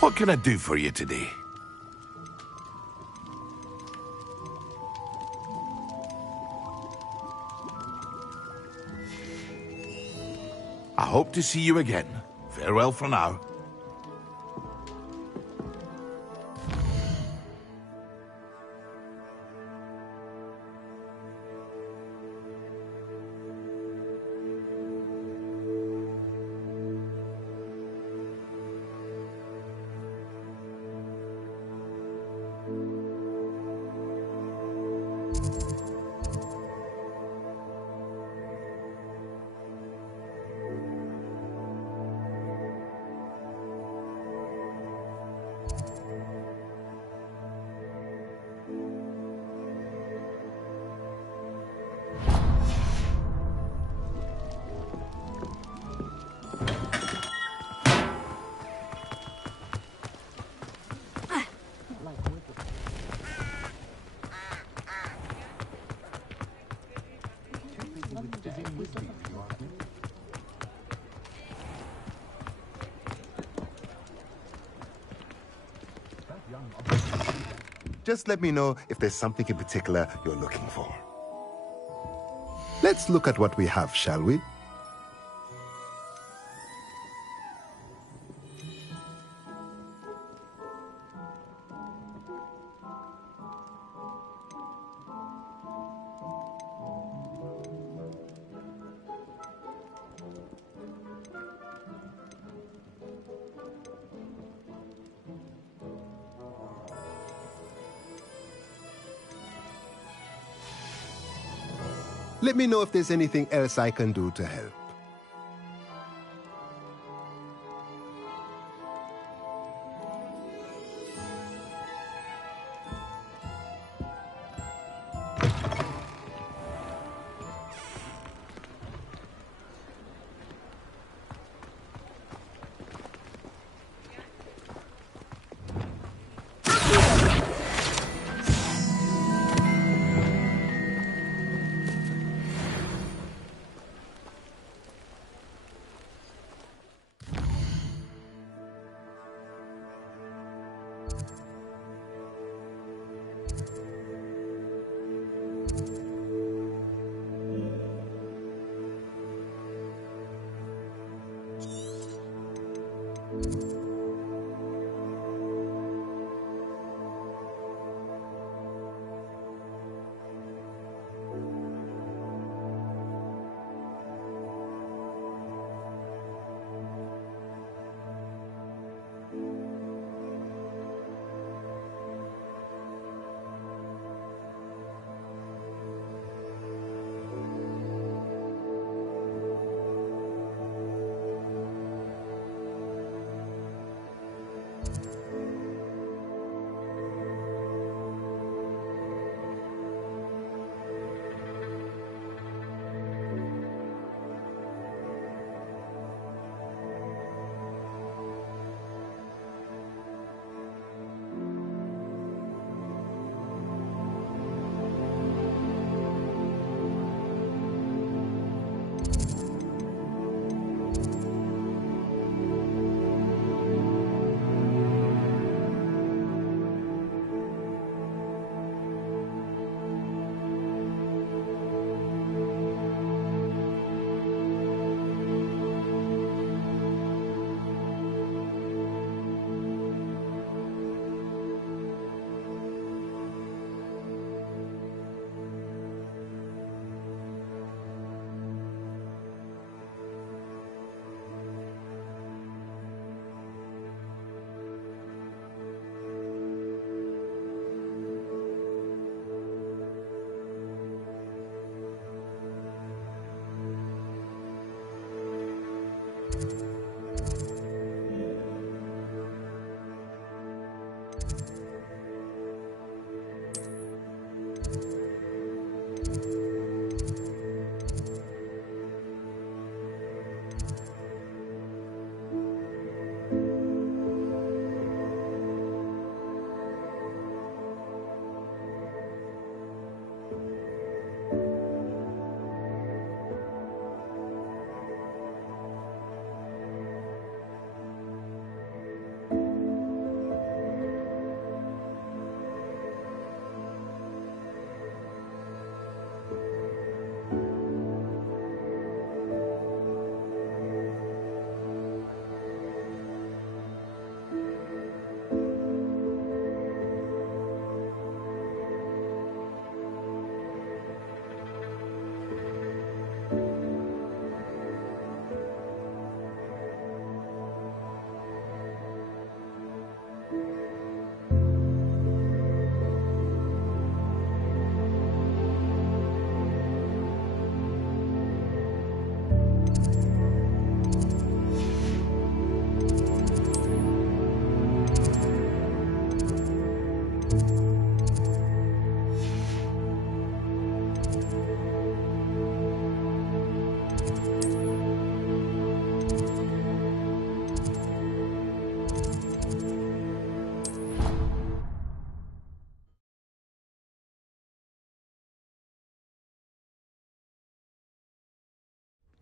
What can I do for you today? I hope to see you again. Farewell for now. Just let me know if there's something in particular you're looking for. Let's look at what we have, shall we? Let me know if there's anything else I can do to help.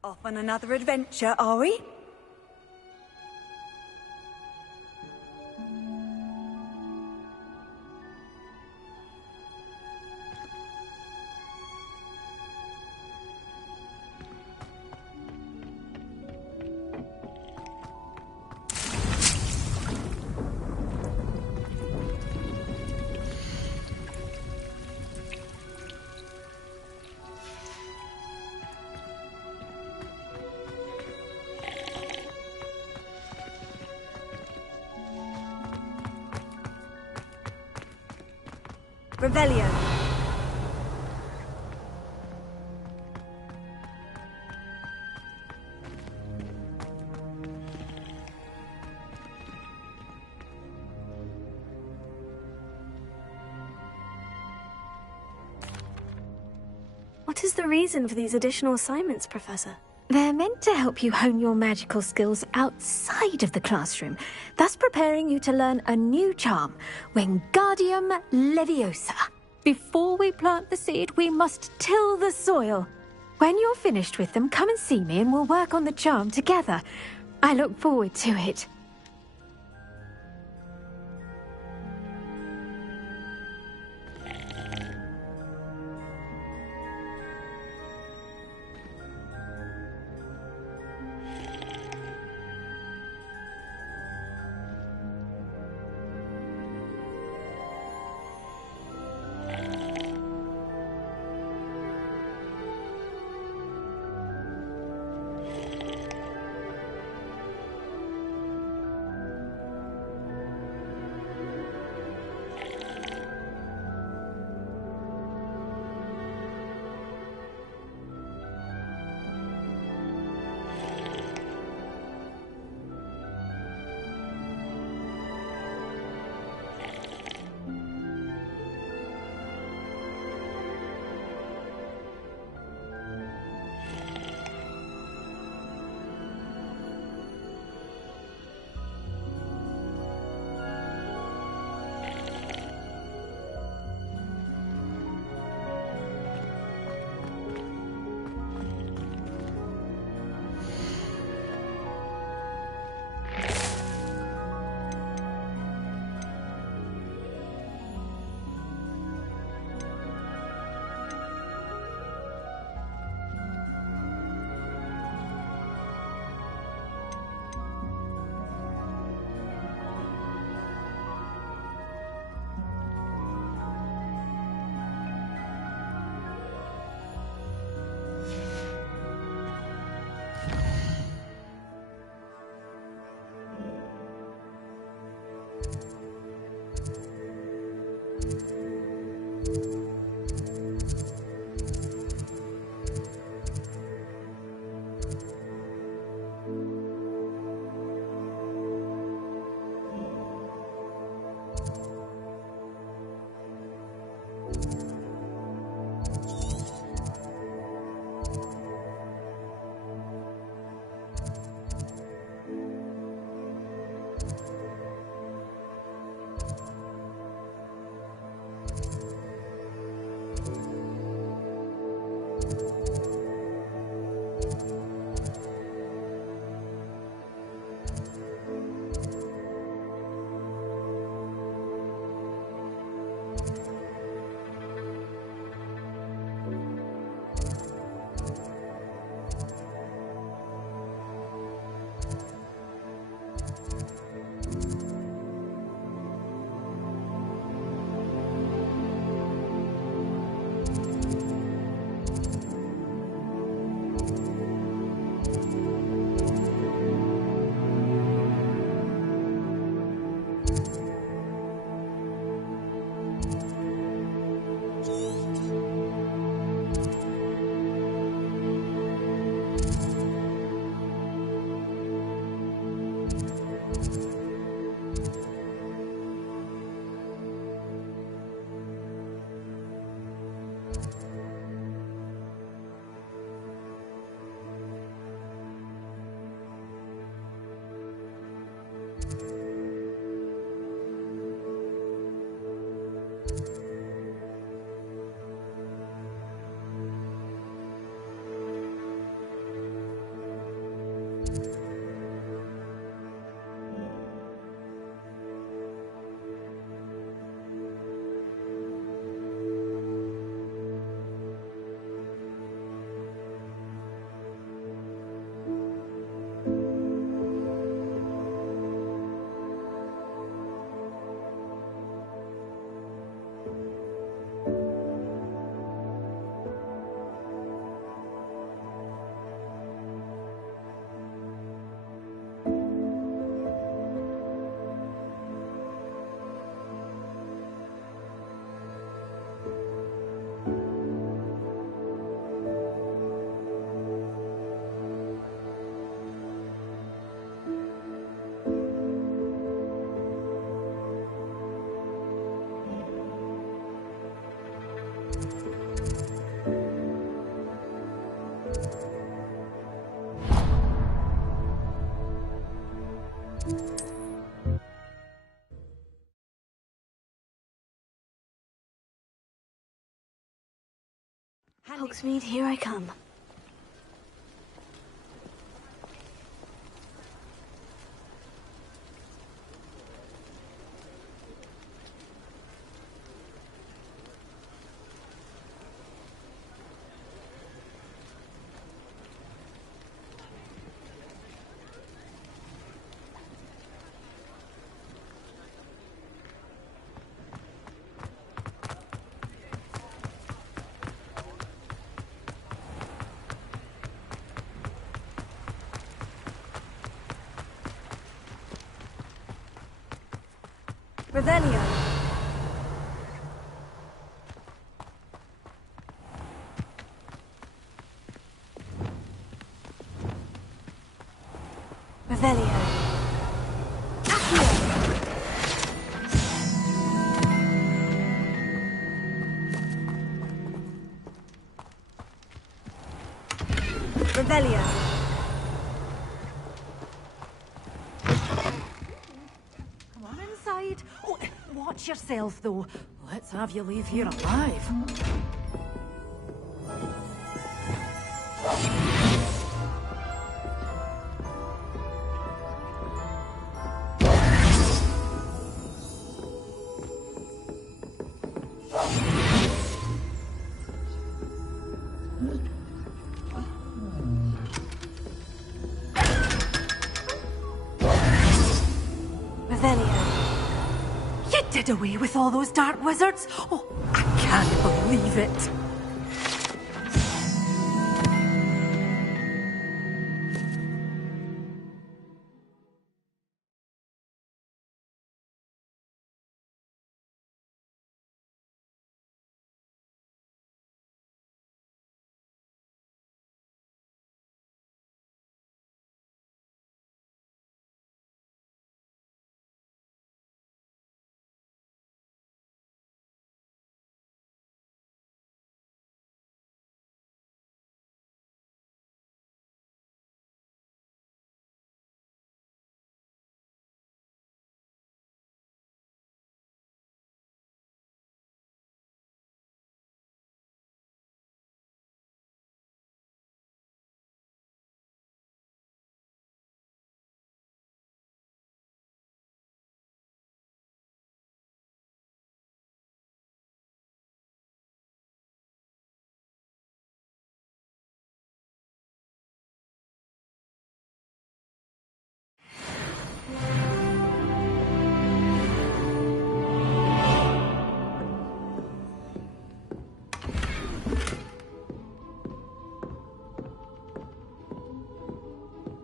Off on another adventure, are we? Revelio. What is the reason for these additional assignments, Professor? They're meant to help you hone your magical skills outside of the classroom, thus preparing you to learn a new charm, Wingardium Leviosa. Before we plant the seed, we must till the soil. When you're finished with them, come and see me and we'll work on the charm together. I look forward to it. Hogsmeade, here I come. Revelio. Revelio. Revelio. Come on inside. Oh, watch yourself, though. Let's have you leave here alive. You did away with all those dark wizards? Oh, I can't believe it.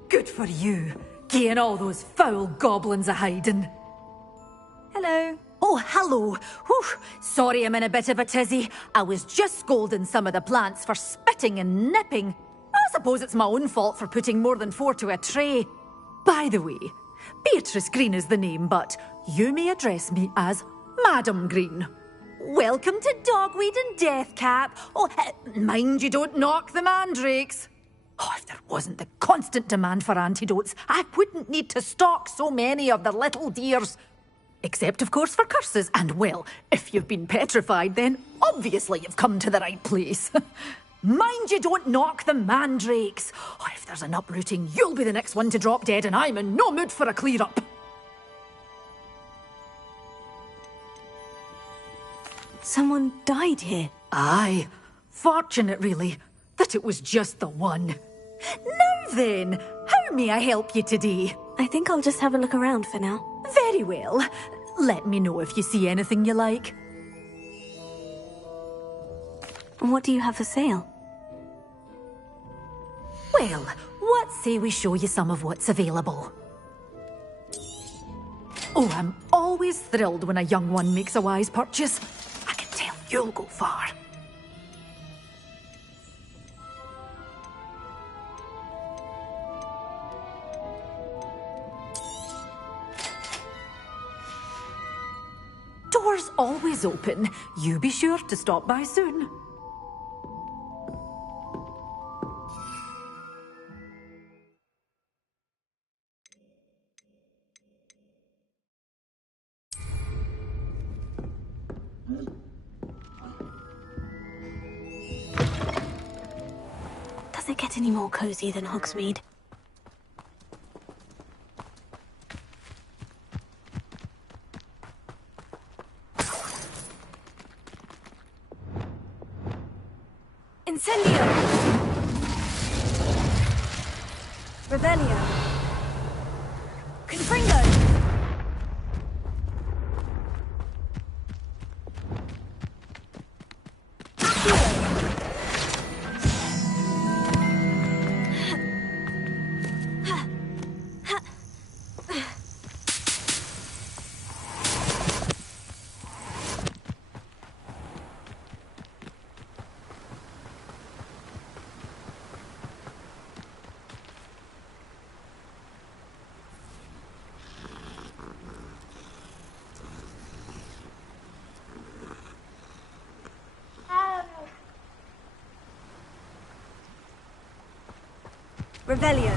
Good for you, getting all those foul goblins a hiding. Hello. Oh, hello. Whew. Sorry I'm in a bit of a tizzy. I was just scolding some of the plants for spitting and nipping. I suppose it's my own fault for putting more than 4 to a tray. By the way, Beatrice Green is the name, but you may address me as Madam Green. Welcome to Dogweed and Deathcap. Oh, mind you don't knock the mandrakes. Oh, if there wasn't the constant demand for antidotes, I wouldn't need to stock so many of the little dears. Except, of course, for curses. And, well, if you've been petrified, then obviously you've come to the right place. Mind you don't knock the mandrakes. Oh, if there's an uprooting, you'll be the next one to drop dead, and I'm in no mood for a clear-up. Someone died here. Aye. Fortunate, really, that it was just the one. Now then, how may I help you today? I think I'll just have a look around for now. Very well. Let me know if you see anything you like. What do you have for sale? Well, what say we show you some of what's available? Oh, I'm always thrilled when a young one makes a wise purchase. I can tell you'll go far. Doors always open. You be sure to stop by soon. Does it get any more cozy than Hogsmeade? Incendio! Revelio! Confringo! Revelio.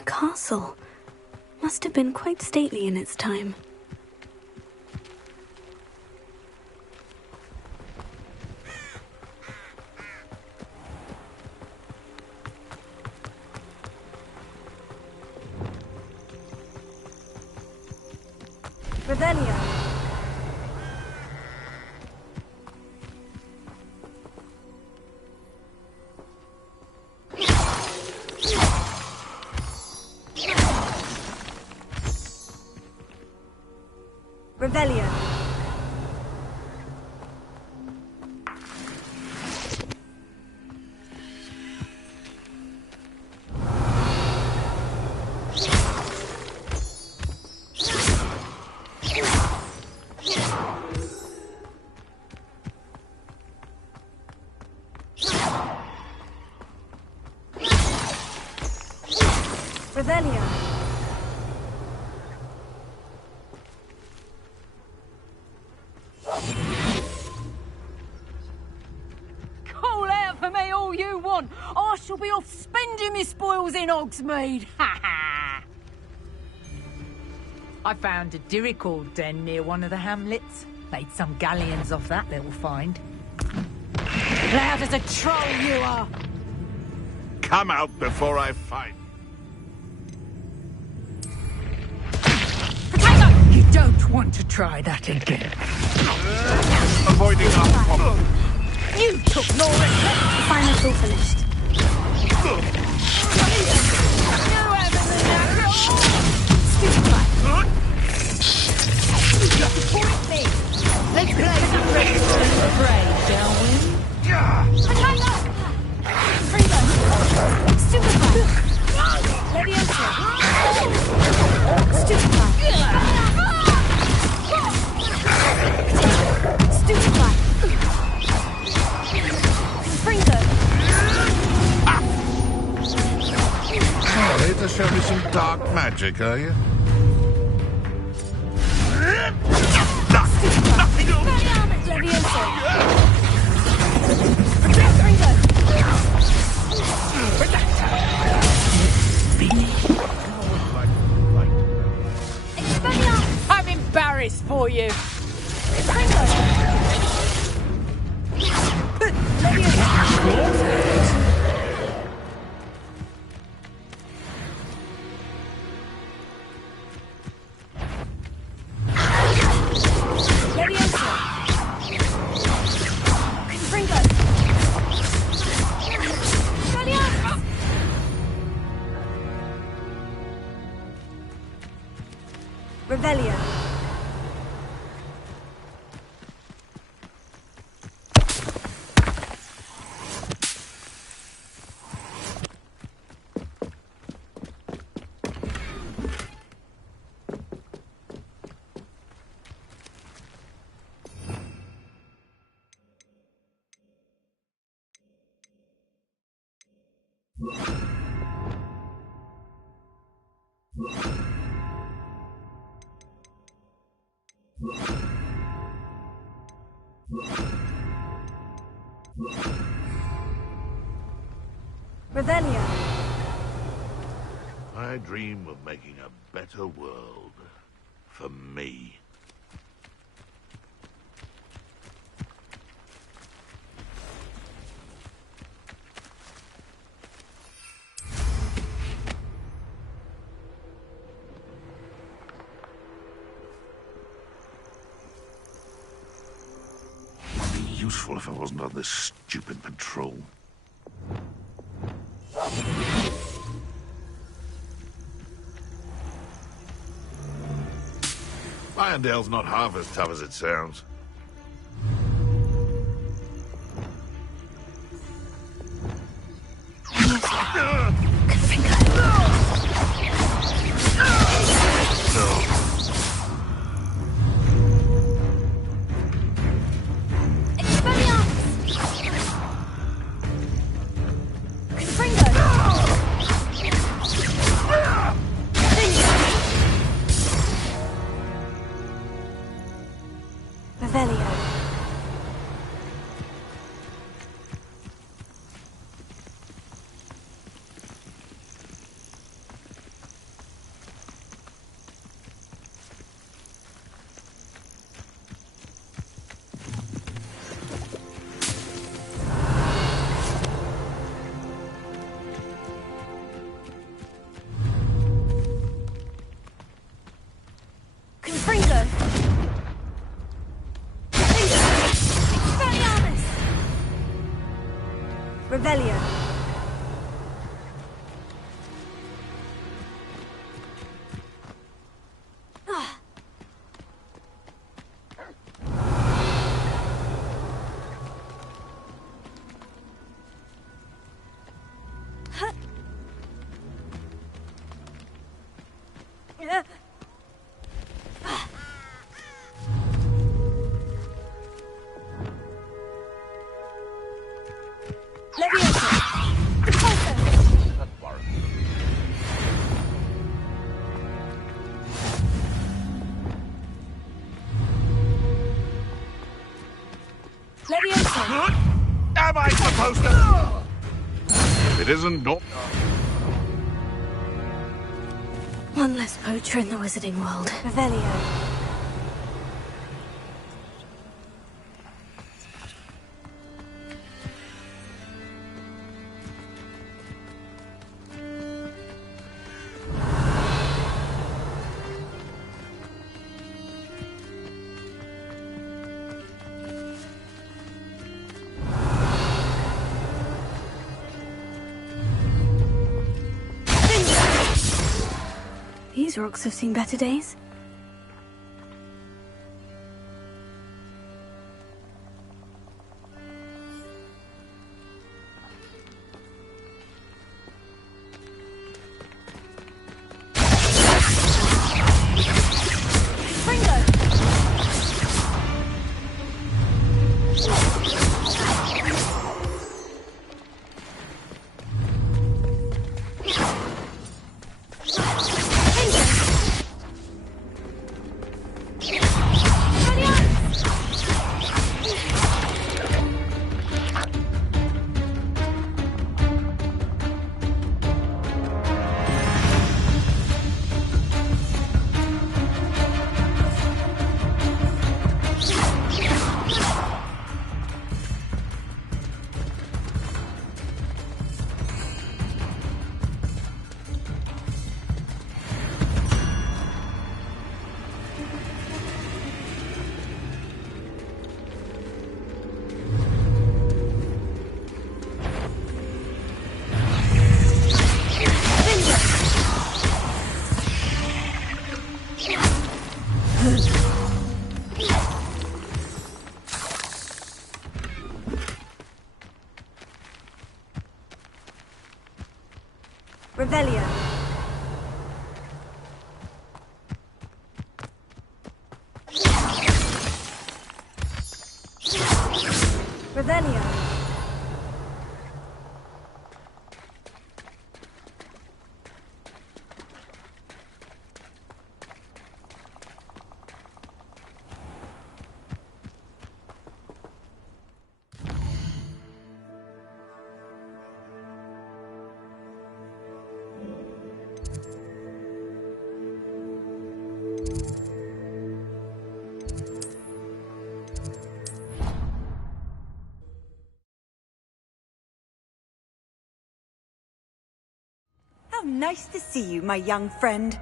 A castle. Must have been quite stately in its time. Revelio. Revelio. Revelio. Call out for me all you want. I shall be off spending my spoils in Hogsmeade. Ha ha! I found a Diricall den near one of the hamlets. Made some galleons off that little find. Loud as a troll you are. Come out before I fight. You don't want to try that again. Avoiding our problem. You took no risk. Finally all finished. Let's play some register in the fray, shall we? Leviosa! Stupefy! Stupefy! Confringo! Oh, here to show me some dark magic, are you? Leviosa! Confringo! I'm embarrassed for you. Revelio. Revelio. I dream of making a better world for me. It'd be useful if I wasn't on this stupid patrol. Irondale's not half as tough as it sounds. Revelio. Am I supposed to? If it isn't, not. One less poacher in the wizarding world. Revelio. These rocks have seen better days. Revelio. Revelio. nice to see you, my young friend.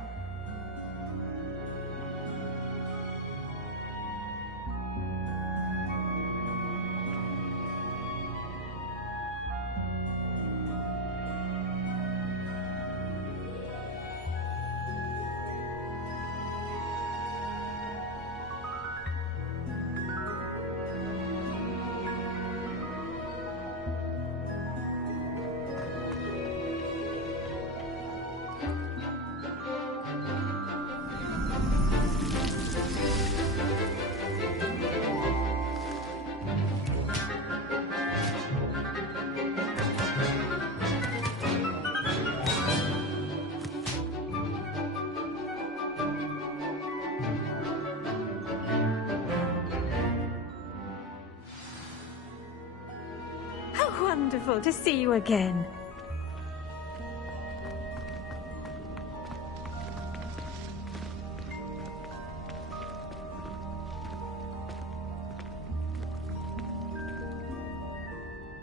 Wonderful to see you again.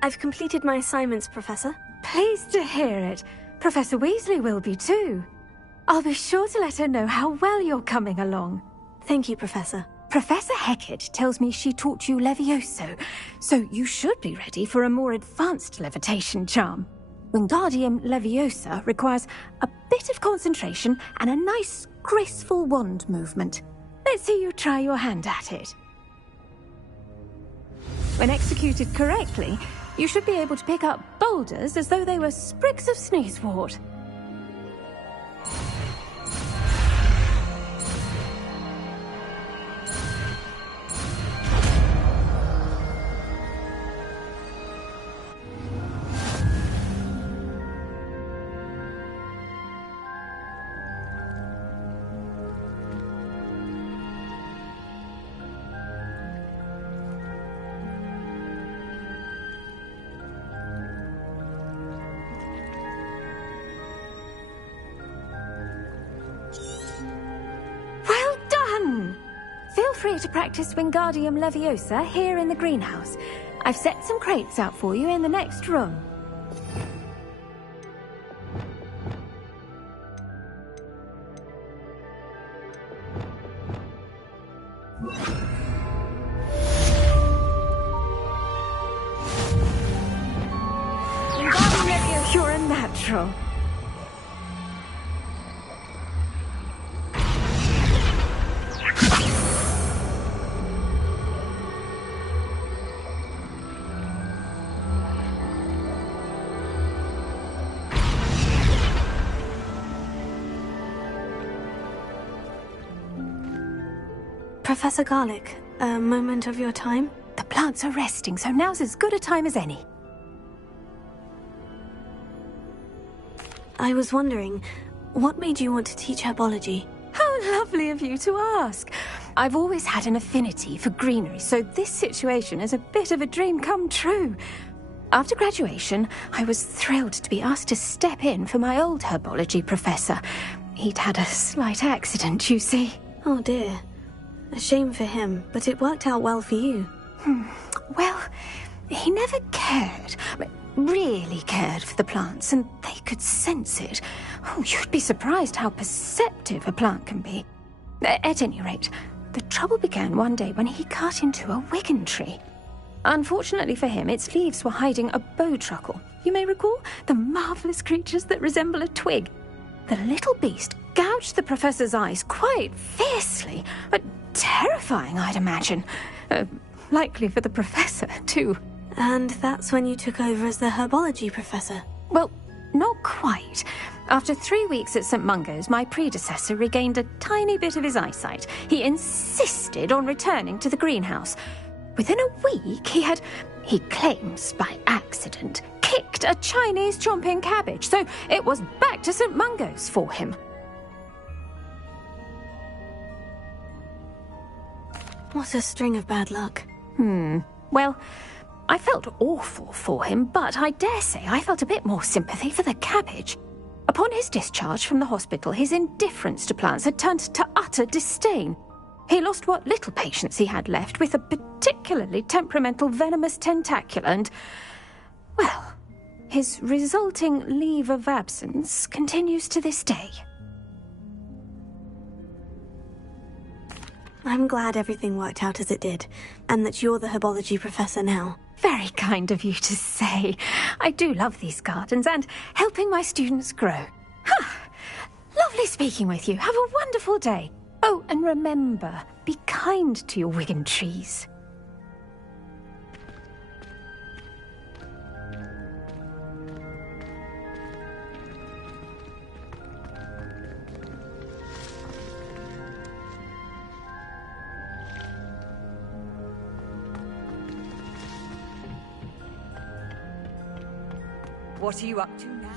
I've completed my assignments, Professor. Pleased to hear it. Professor Weasley will be too. I'll be sure to let her know how well you're coming along. Thank you, Professor. Professor Hecat tells me she taught you Levioso, so you should be ready for a more advanced levitation charm. Wingardium Leviosa requires a bit of concentration and a nice, graceful wand movement. Let's see you try your hand at it. When executed correctly, you should be able to pick up boulders as though they were sprigs of sneezewort. Feel free to practice Wingardium Leviosa here in the greenhouse. I've set some crates out for you in the next room. Wingardium Leviosa, you're a natural. Professor Garlick, a moment of your time? The plants are resting, so now's as good a time as any. I was wondering, what made you want to teach herbology? How lovely of you to ask. I've always had an affinity for greenery, so this situation is a bit of a dream come true. After graduation, I was thrilled to be asked to step in for my old herbology professor. He'd had a slight accident, you see. Oh dear. A shame for him, but it worked out well for you. Well, he never cared, really cared for the plants, and they could sense it. Oh, you'd be surprised how perceptive a plant can be. At any rate, the trouble began one day when he cut into a wigan tree. Unfortunately for him, its leaves were hiding a bowtruckle. You may recall the marvellous creatures that resemble a twig. The little beast gouged the professor's eyes quite fiercely, but terrifying, I'd imagine. Likely for the professor, too. And that's when you took over as the herbology professor? Well, not quite. After 3 weeks at St. Mungo's, my predecessor regained a tiny bit of his eyesight. He insisted on returning to the greenhouse. Within a week, he claims by accident, kicked a Chinese chomping cabbage, so it was back to St. Mungo's for him. What a string of bad luck. Well, I felt awful for him, but I dare say I felt a bit more sympathy for the cabbage. Upon his discharge from the hospital, his indifference to plants had turned to utter disdain. He lost what little patience he had left with a particularly temperamental venomous tentacula and, well, His resulting leave of absence continues to this day. I'm glad everything worked out as it did, and that you're the herbology professor now. Very kind of you to say. I do love these gardens and helping my students grow. Lovely speaking with you. Have a wonderful day. Oh, and remember, be kind to your Wigan trees. What are you up to now?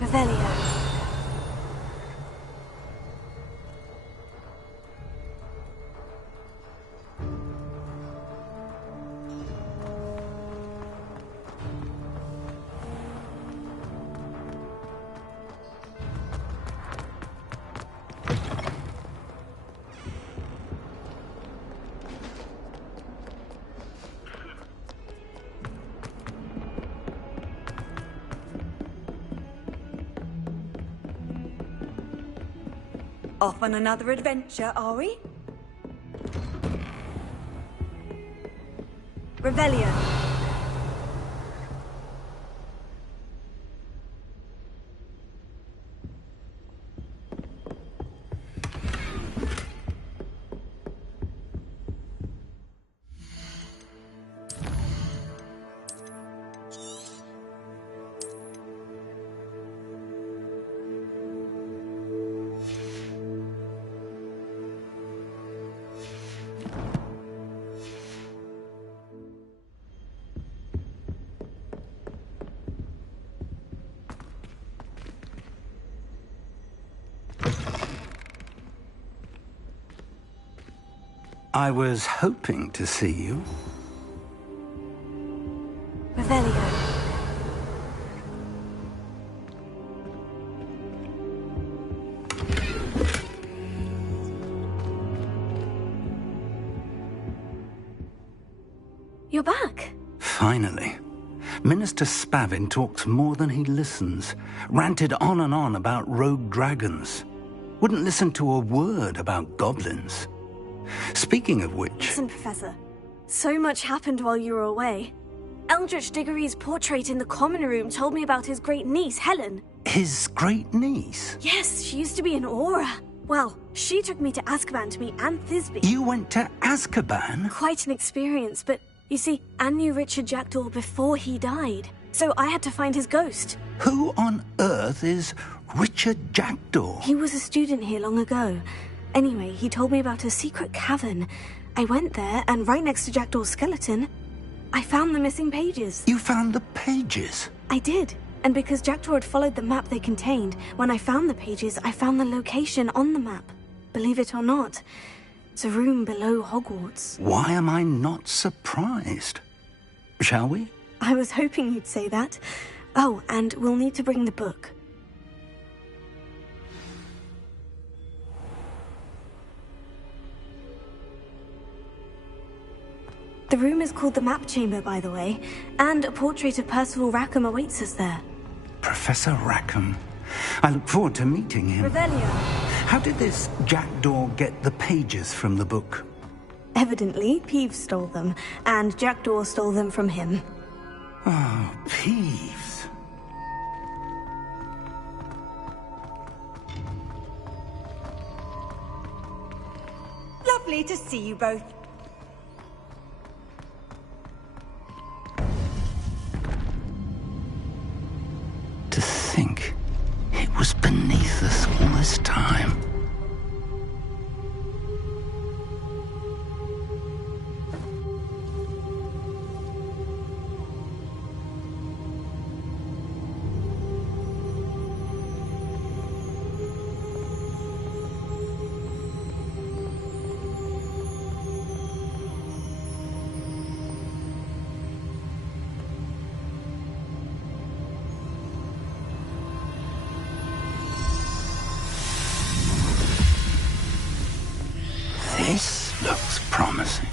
Revelio. Off on another adventure, are we? Revelio. I was hoping to see you. Revelio. You're back. Finally. Minister Spavin talks more than he listens. Ranted on and on about rogue dragons. Wouldn't listen to a word about goblins. Speaking of which... Listen, Professor. So much happened while you were away. Eldritch Diggory's portrait in the common room told me about his great niece, Helen. His great niece? Yes, she used to be an Auror. Well, she took me to Azkaban to meet Anne Thisbe. You went to Azkaban? Quite an experience, but you see, Anne knew Richard Jackdaw before he died. So I had to find his ghost. Who on earth is Richard Jackdaw? He was a student here long ago. Anyway, he told me about a secret cavern. I went there, and right next to Jackdaw's skeleton, I found the missing pages. You found the pages? I did. And because Jackdaw had followed the map they contained, when I found the pages, I found the location on the map. Believe it or not, it's a room below Hogwarts. Why am I not surprised? Shall we? I was hoping you'd say that. Oh, and we'll need to bring the book. The room is called the Map Chamber, by the way, and a portrait of Percival Rackham awaits us there. Professor Rackham. I look forward to meeting him. Revelio. How did this Jackdaw get the pages from the book? Evidently, Peeves stole them, and Jackdaw stole them from him. Oh, Peeves. Lovely to see you both. To think it was beneath us all this time. This looks promising.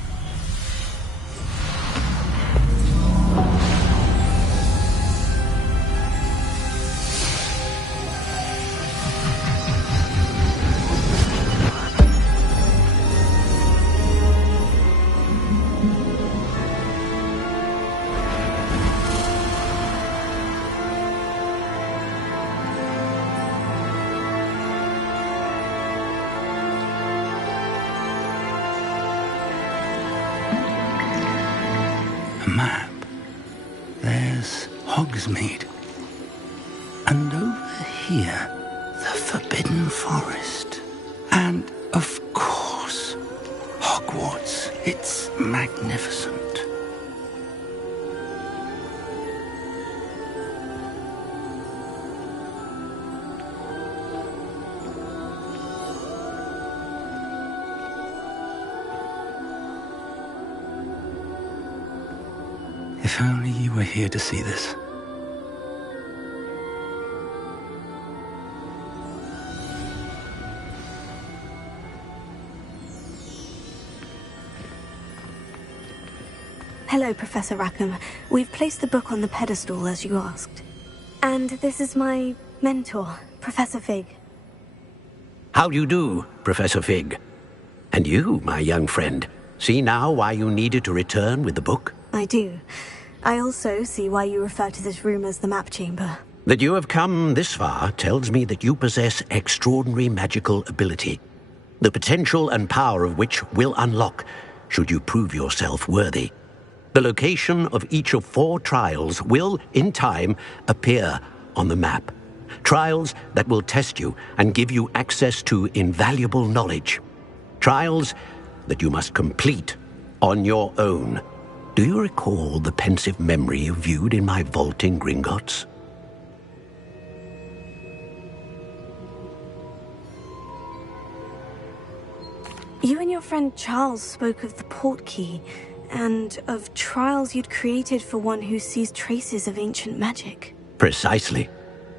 Map. There's Hogsmeade. And over here, the Forbidden Forest. And, of course, Hogwarts. It's magnificent. If only you were here to see this. Hello, Professor Rackham. We've placed the book on the pedestal as you asked. And this is my mentor, Professor Fig. How do you do, Professor Fig? And you, my young friend, see now why you needed to return with the book? I do. I also see why you refer to this room as the map chamber. That you have come this far tells me that you possess extraordinary magical ability, the potential and power of which will unlock should you prove yourself worthy. The location of each of 4 trials will, in time, appear on the map. Trials that will test you and give you access to invaluable knowledge. Trials that you must complete on your own. Do you recall the pensive memory you viewed in my vault in Gringotts? You and your friend Charles spoke of the portkey, and of trials you'd created for one who sees traces of ancient magic. Precisely.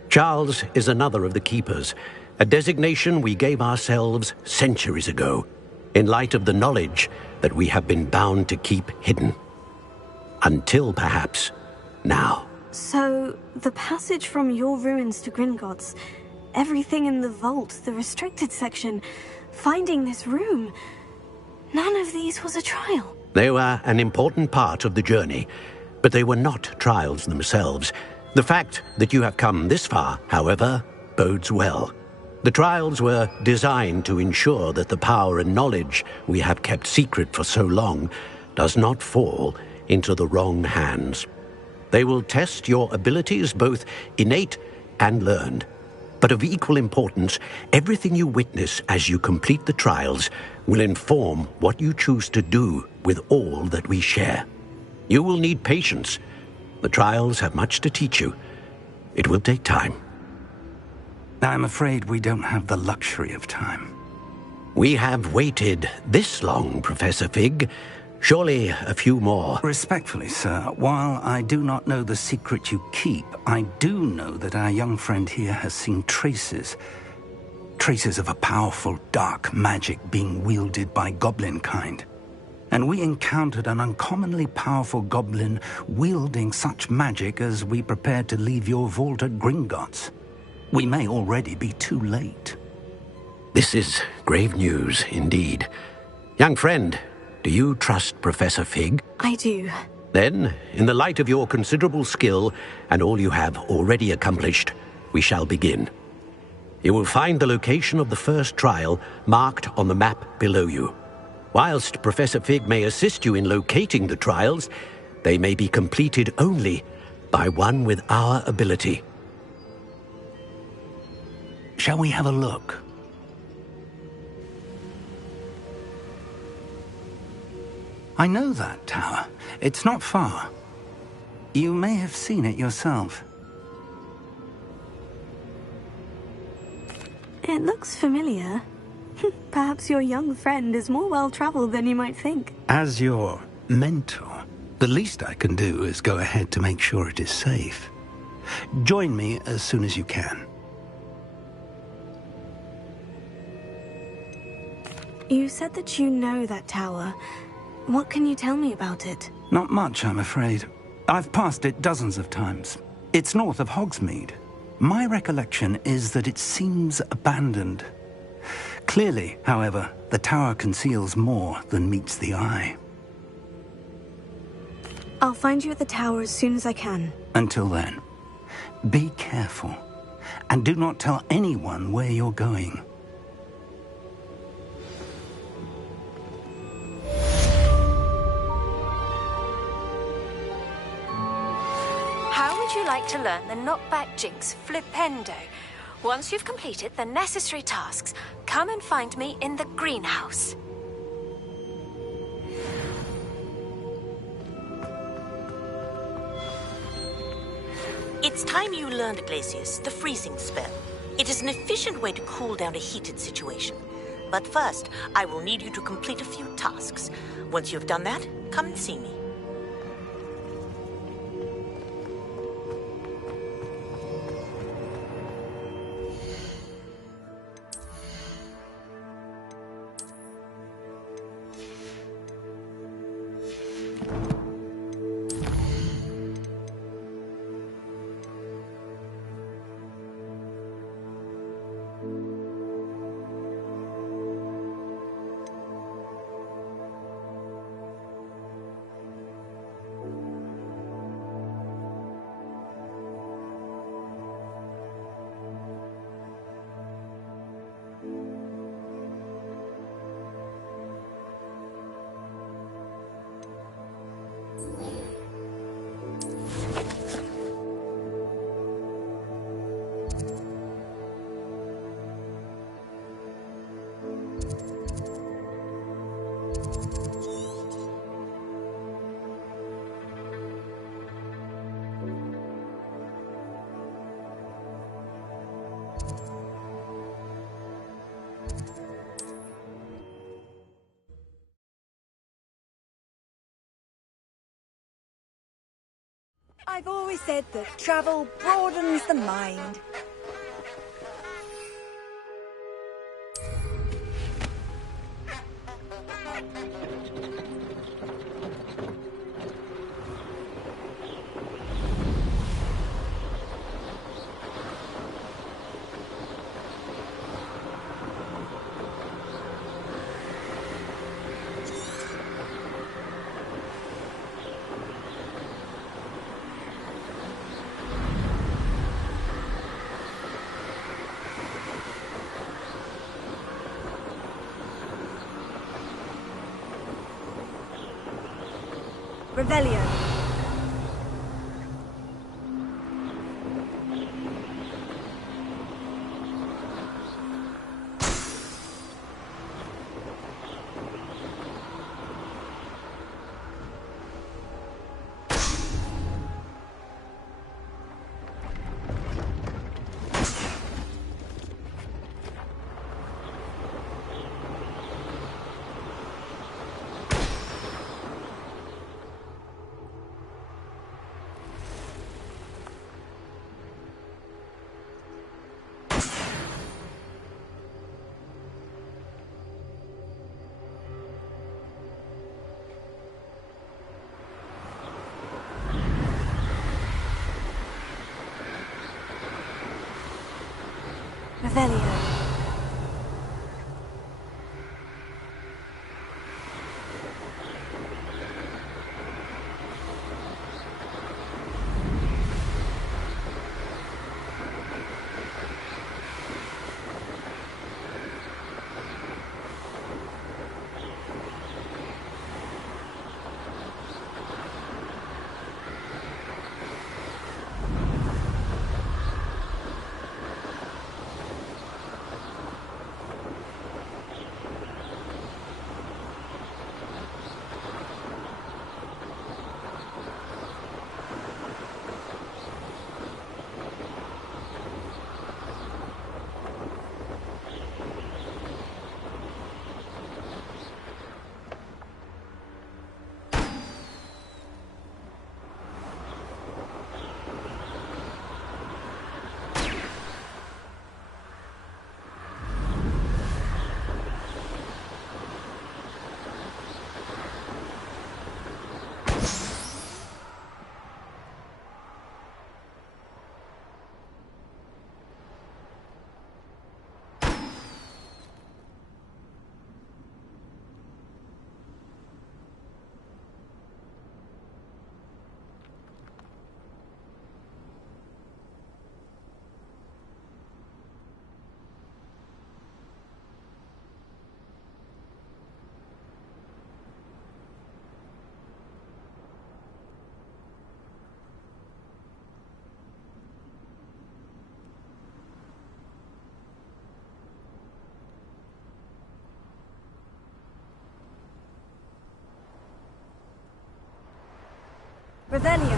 Charles is another of the keepers, a designation we gave ourselves centuries ago, in light of the knowledge that we have been bound to keep hidden. Until, perhaps, now. So, the passage from your ruins to Gringotts, everything in the vault, the restricted section, finding this room, none of these was a trial. They were an important part of the journey, but they were not trials themselves. The fact that you have come this far, however, bodes well. The trials were designed to ensure that the power and knowledge we have kept secret for so long does not fall into the wrong hands. They will test your abilities, both innate and learned. But of equal importance, everything you witness as you complete the trials will inform what you choose to do with all that we share. You will need patience. The trials have much to teach you. It will take time. I'm afraid we don't have the luxury of time. We have waited this long, Professor Fig. Surely a few more. Respectfully, sir, while I do not know the secret you keep, I do know that our young friend here has seen traces of a powerful dark magic being wielded by goblin kind. And we encountered an uncommonly powerful goblin wielding such magic as we prepared to leave your vault at Gringotts. We may already be too late. This is grave news indeed. Young friend, do you trust Professor Fig? I do. Then, in the light of your considerable skill and all you have already accomplished, we shall begin. You will find the location of the first trial marked on the map below you. Whilst Professor Fig may assist you in locating the trials, they may be completed only by one with our ability. Shall we have a look? I know that tower. It's not far. You may have seen it yourself. It looks familiar. Perhaps your young friend is more well-traveled than you might think. As your mentor, the least I can do is go ahead to make sure it is safe. Join me as soon as you can. You said that you know that tower. What can you tell me about it? Not much, I'm afraid. I've passed it dozens of times. It's north of Hogsmeade. My recollection is that it seems abandoned. Clearly, however, the tower conceals more than meets the eye. I'll find you at the tower as soon as I can. Until then, be careful, and do not tell anyone where you're going. How would you like to learn the knockback jinx flipendo? Once you've completed the necessary tasks, come and find me in the greenhouse. It's time you learned, Glacius, the freezing spell. It is an efficient way to cool down a heated situation. But first, I will need you to complete a few tasks. Once you've done that, come and see me. I've always said that travel broadens the mind. Revelio. Revelio. Revelio.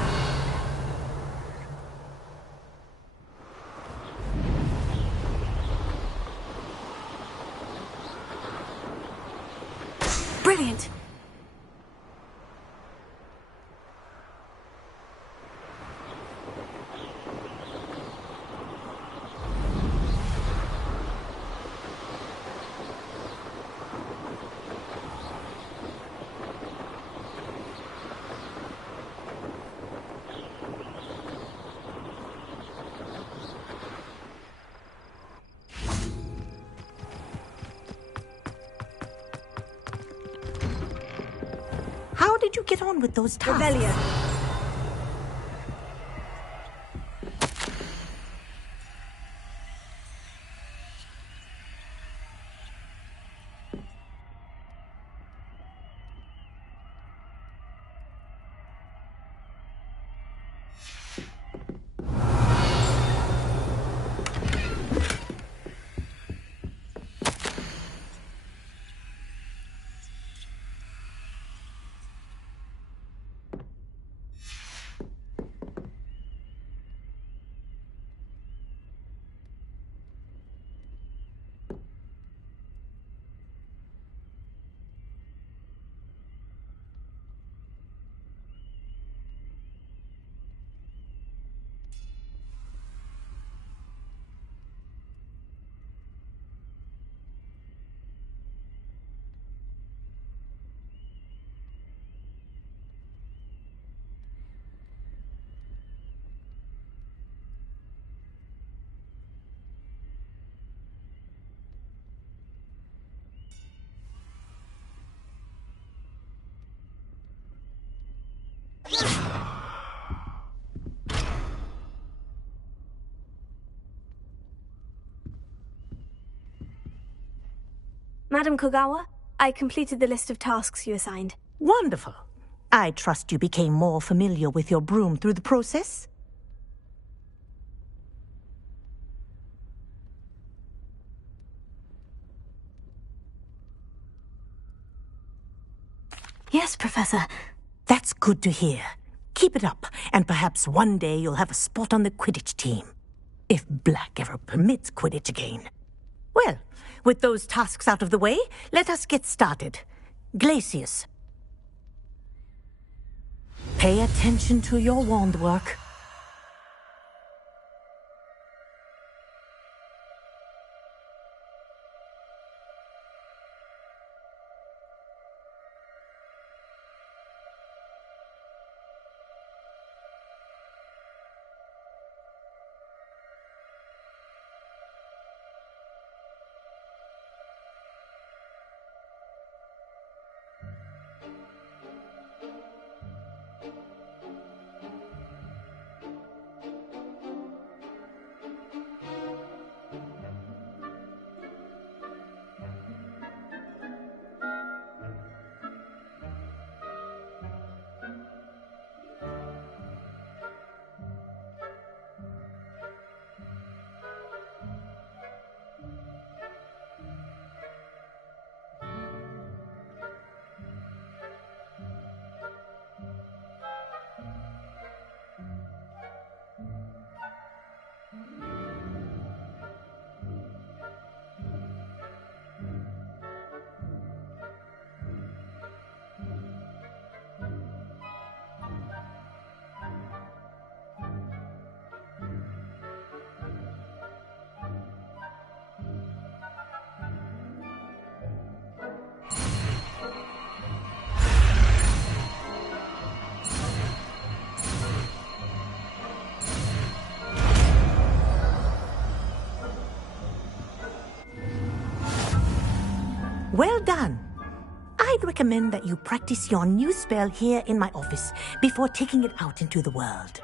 Brilliant! How did you get on with those tasks? Revelio. Madam Kogawa, I completed the list of tasks you assigned. Wonderful. I trust you became more familiar with your broom through the process? Yes, Professor. That's good to hear. Keep it up, and perhaps one day you'll have a spot on the Quidditch team. If Black ever permits Quidditch again. Well, with those tasks out of the way, let us get started. Glacius. Pay attention to your wand work. Well done. I'd recommend that you practice your new spell here in my office before taking it out into the world.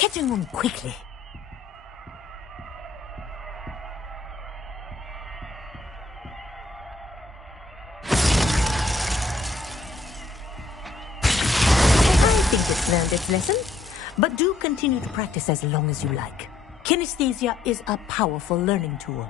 kitchen room quickly. I think it's learned its lesson, but do continue to practice as long as you like. Kinesthesia is a powerful learning tool.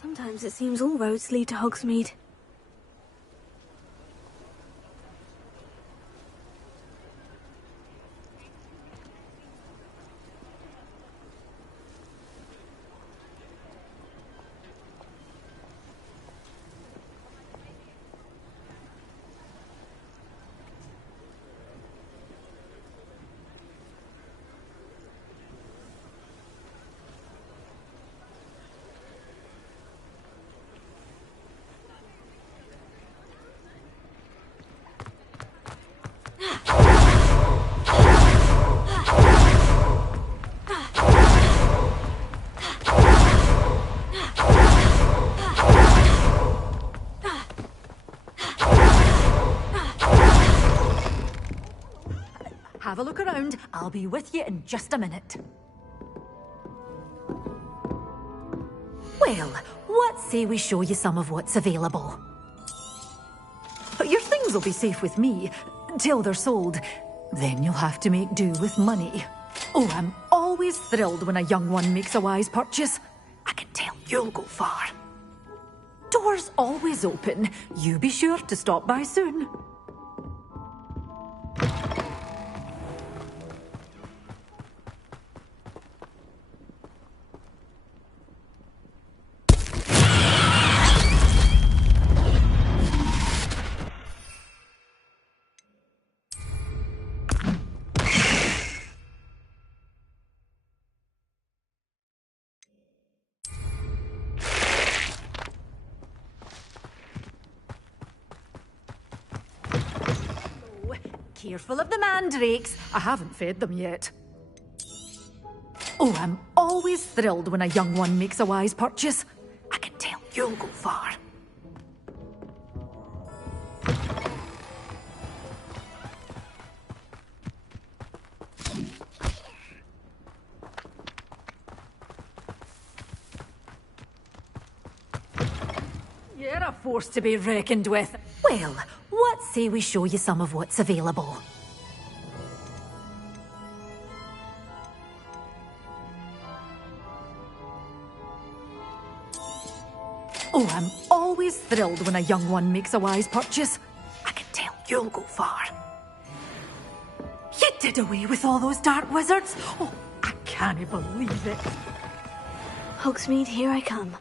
Sometimes it seems all roads lead to Hogsmeade. Have a look around. I'll be with you in just a minute. Well, what say we show you some of what's available? Your things will be safe with me, till they're sold. Then you'll have to make do with money. Oh, I'm always thrilled when a young one makes a wise purchase. I can tell you'll go far. Doors always open. You be sure to stop by soon. Careful of the mandrakes. I haven't fed them yet. Oh, I'm always thrilled when a young one makes a wise purchase. I can tell you'll go far. You're a force to be reckoned with. Well, what say we show you some of what's available? Oh, I'm always thrilled when a young one makes a wise purchase. I can tell you'll go far. You did away with all those dark wizards? Oh, I can't believe it. Hogsmeade, here I come.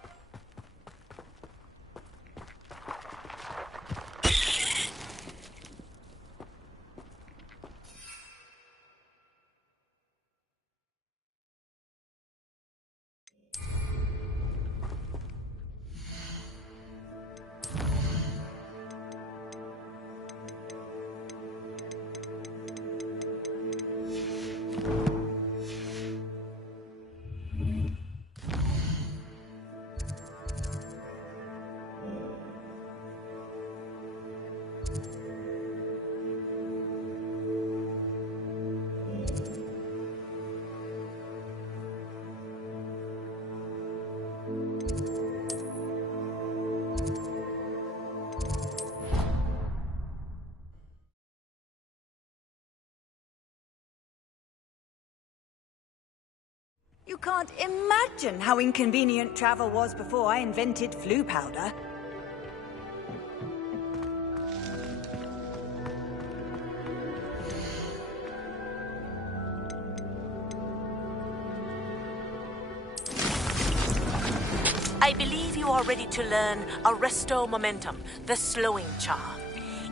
You can't imagine how inconvenient travel was before I invented flu powder. I believe you are ready to learn Arresto Momentum, the slowing charm.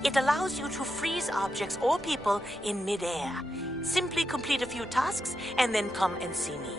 It allows you to freeze objects or people in mid-air. Simply complete a few tasks and then come and see me.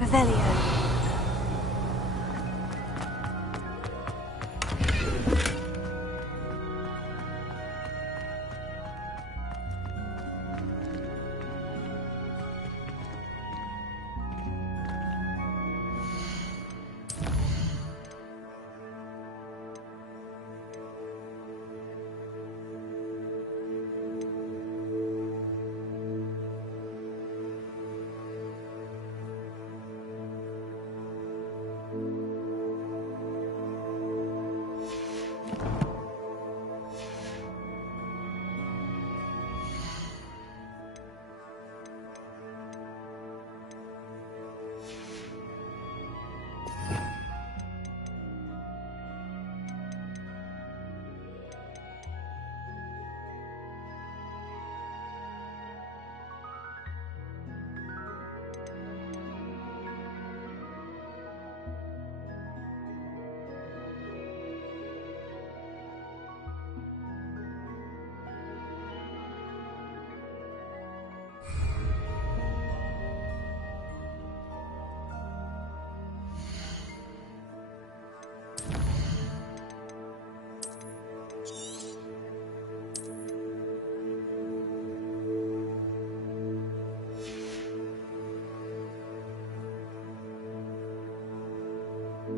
Revelio.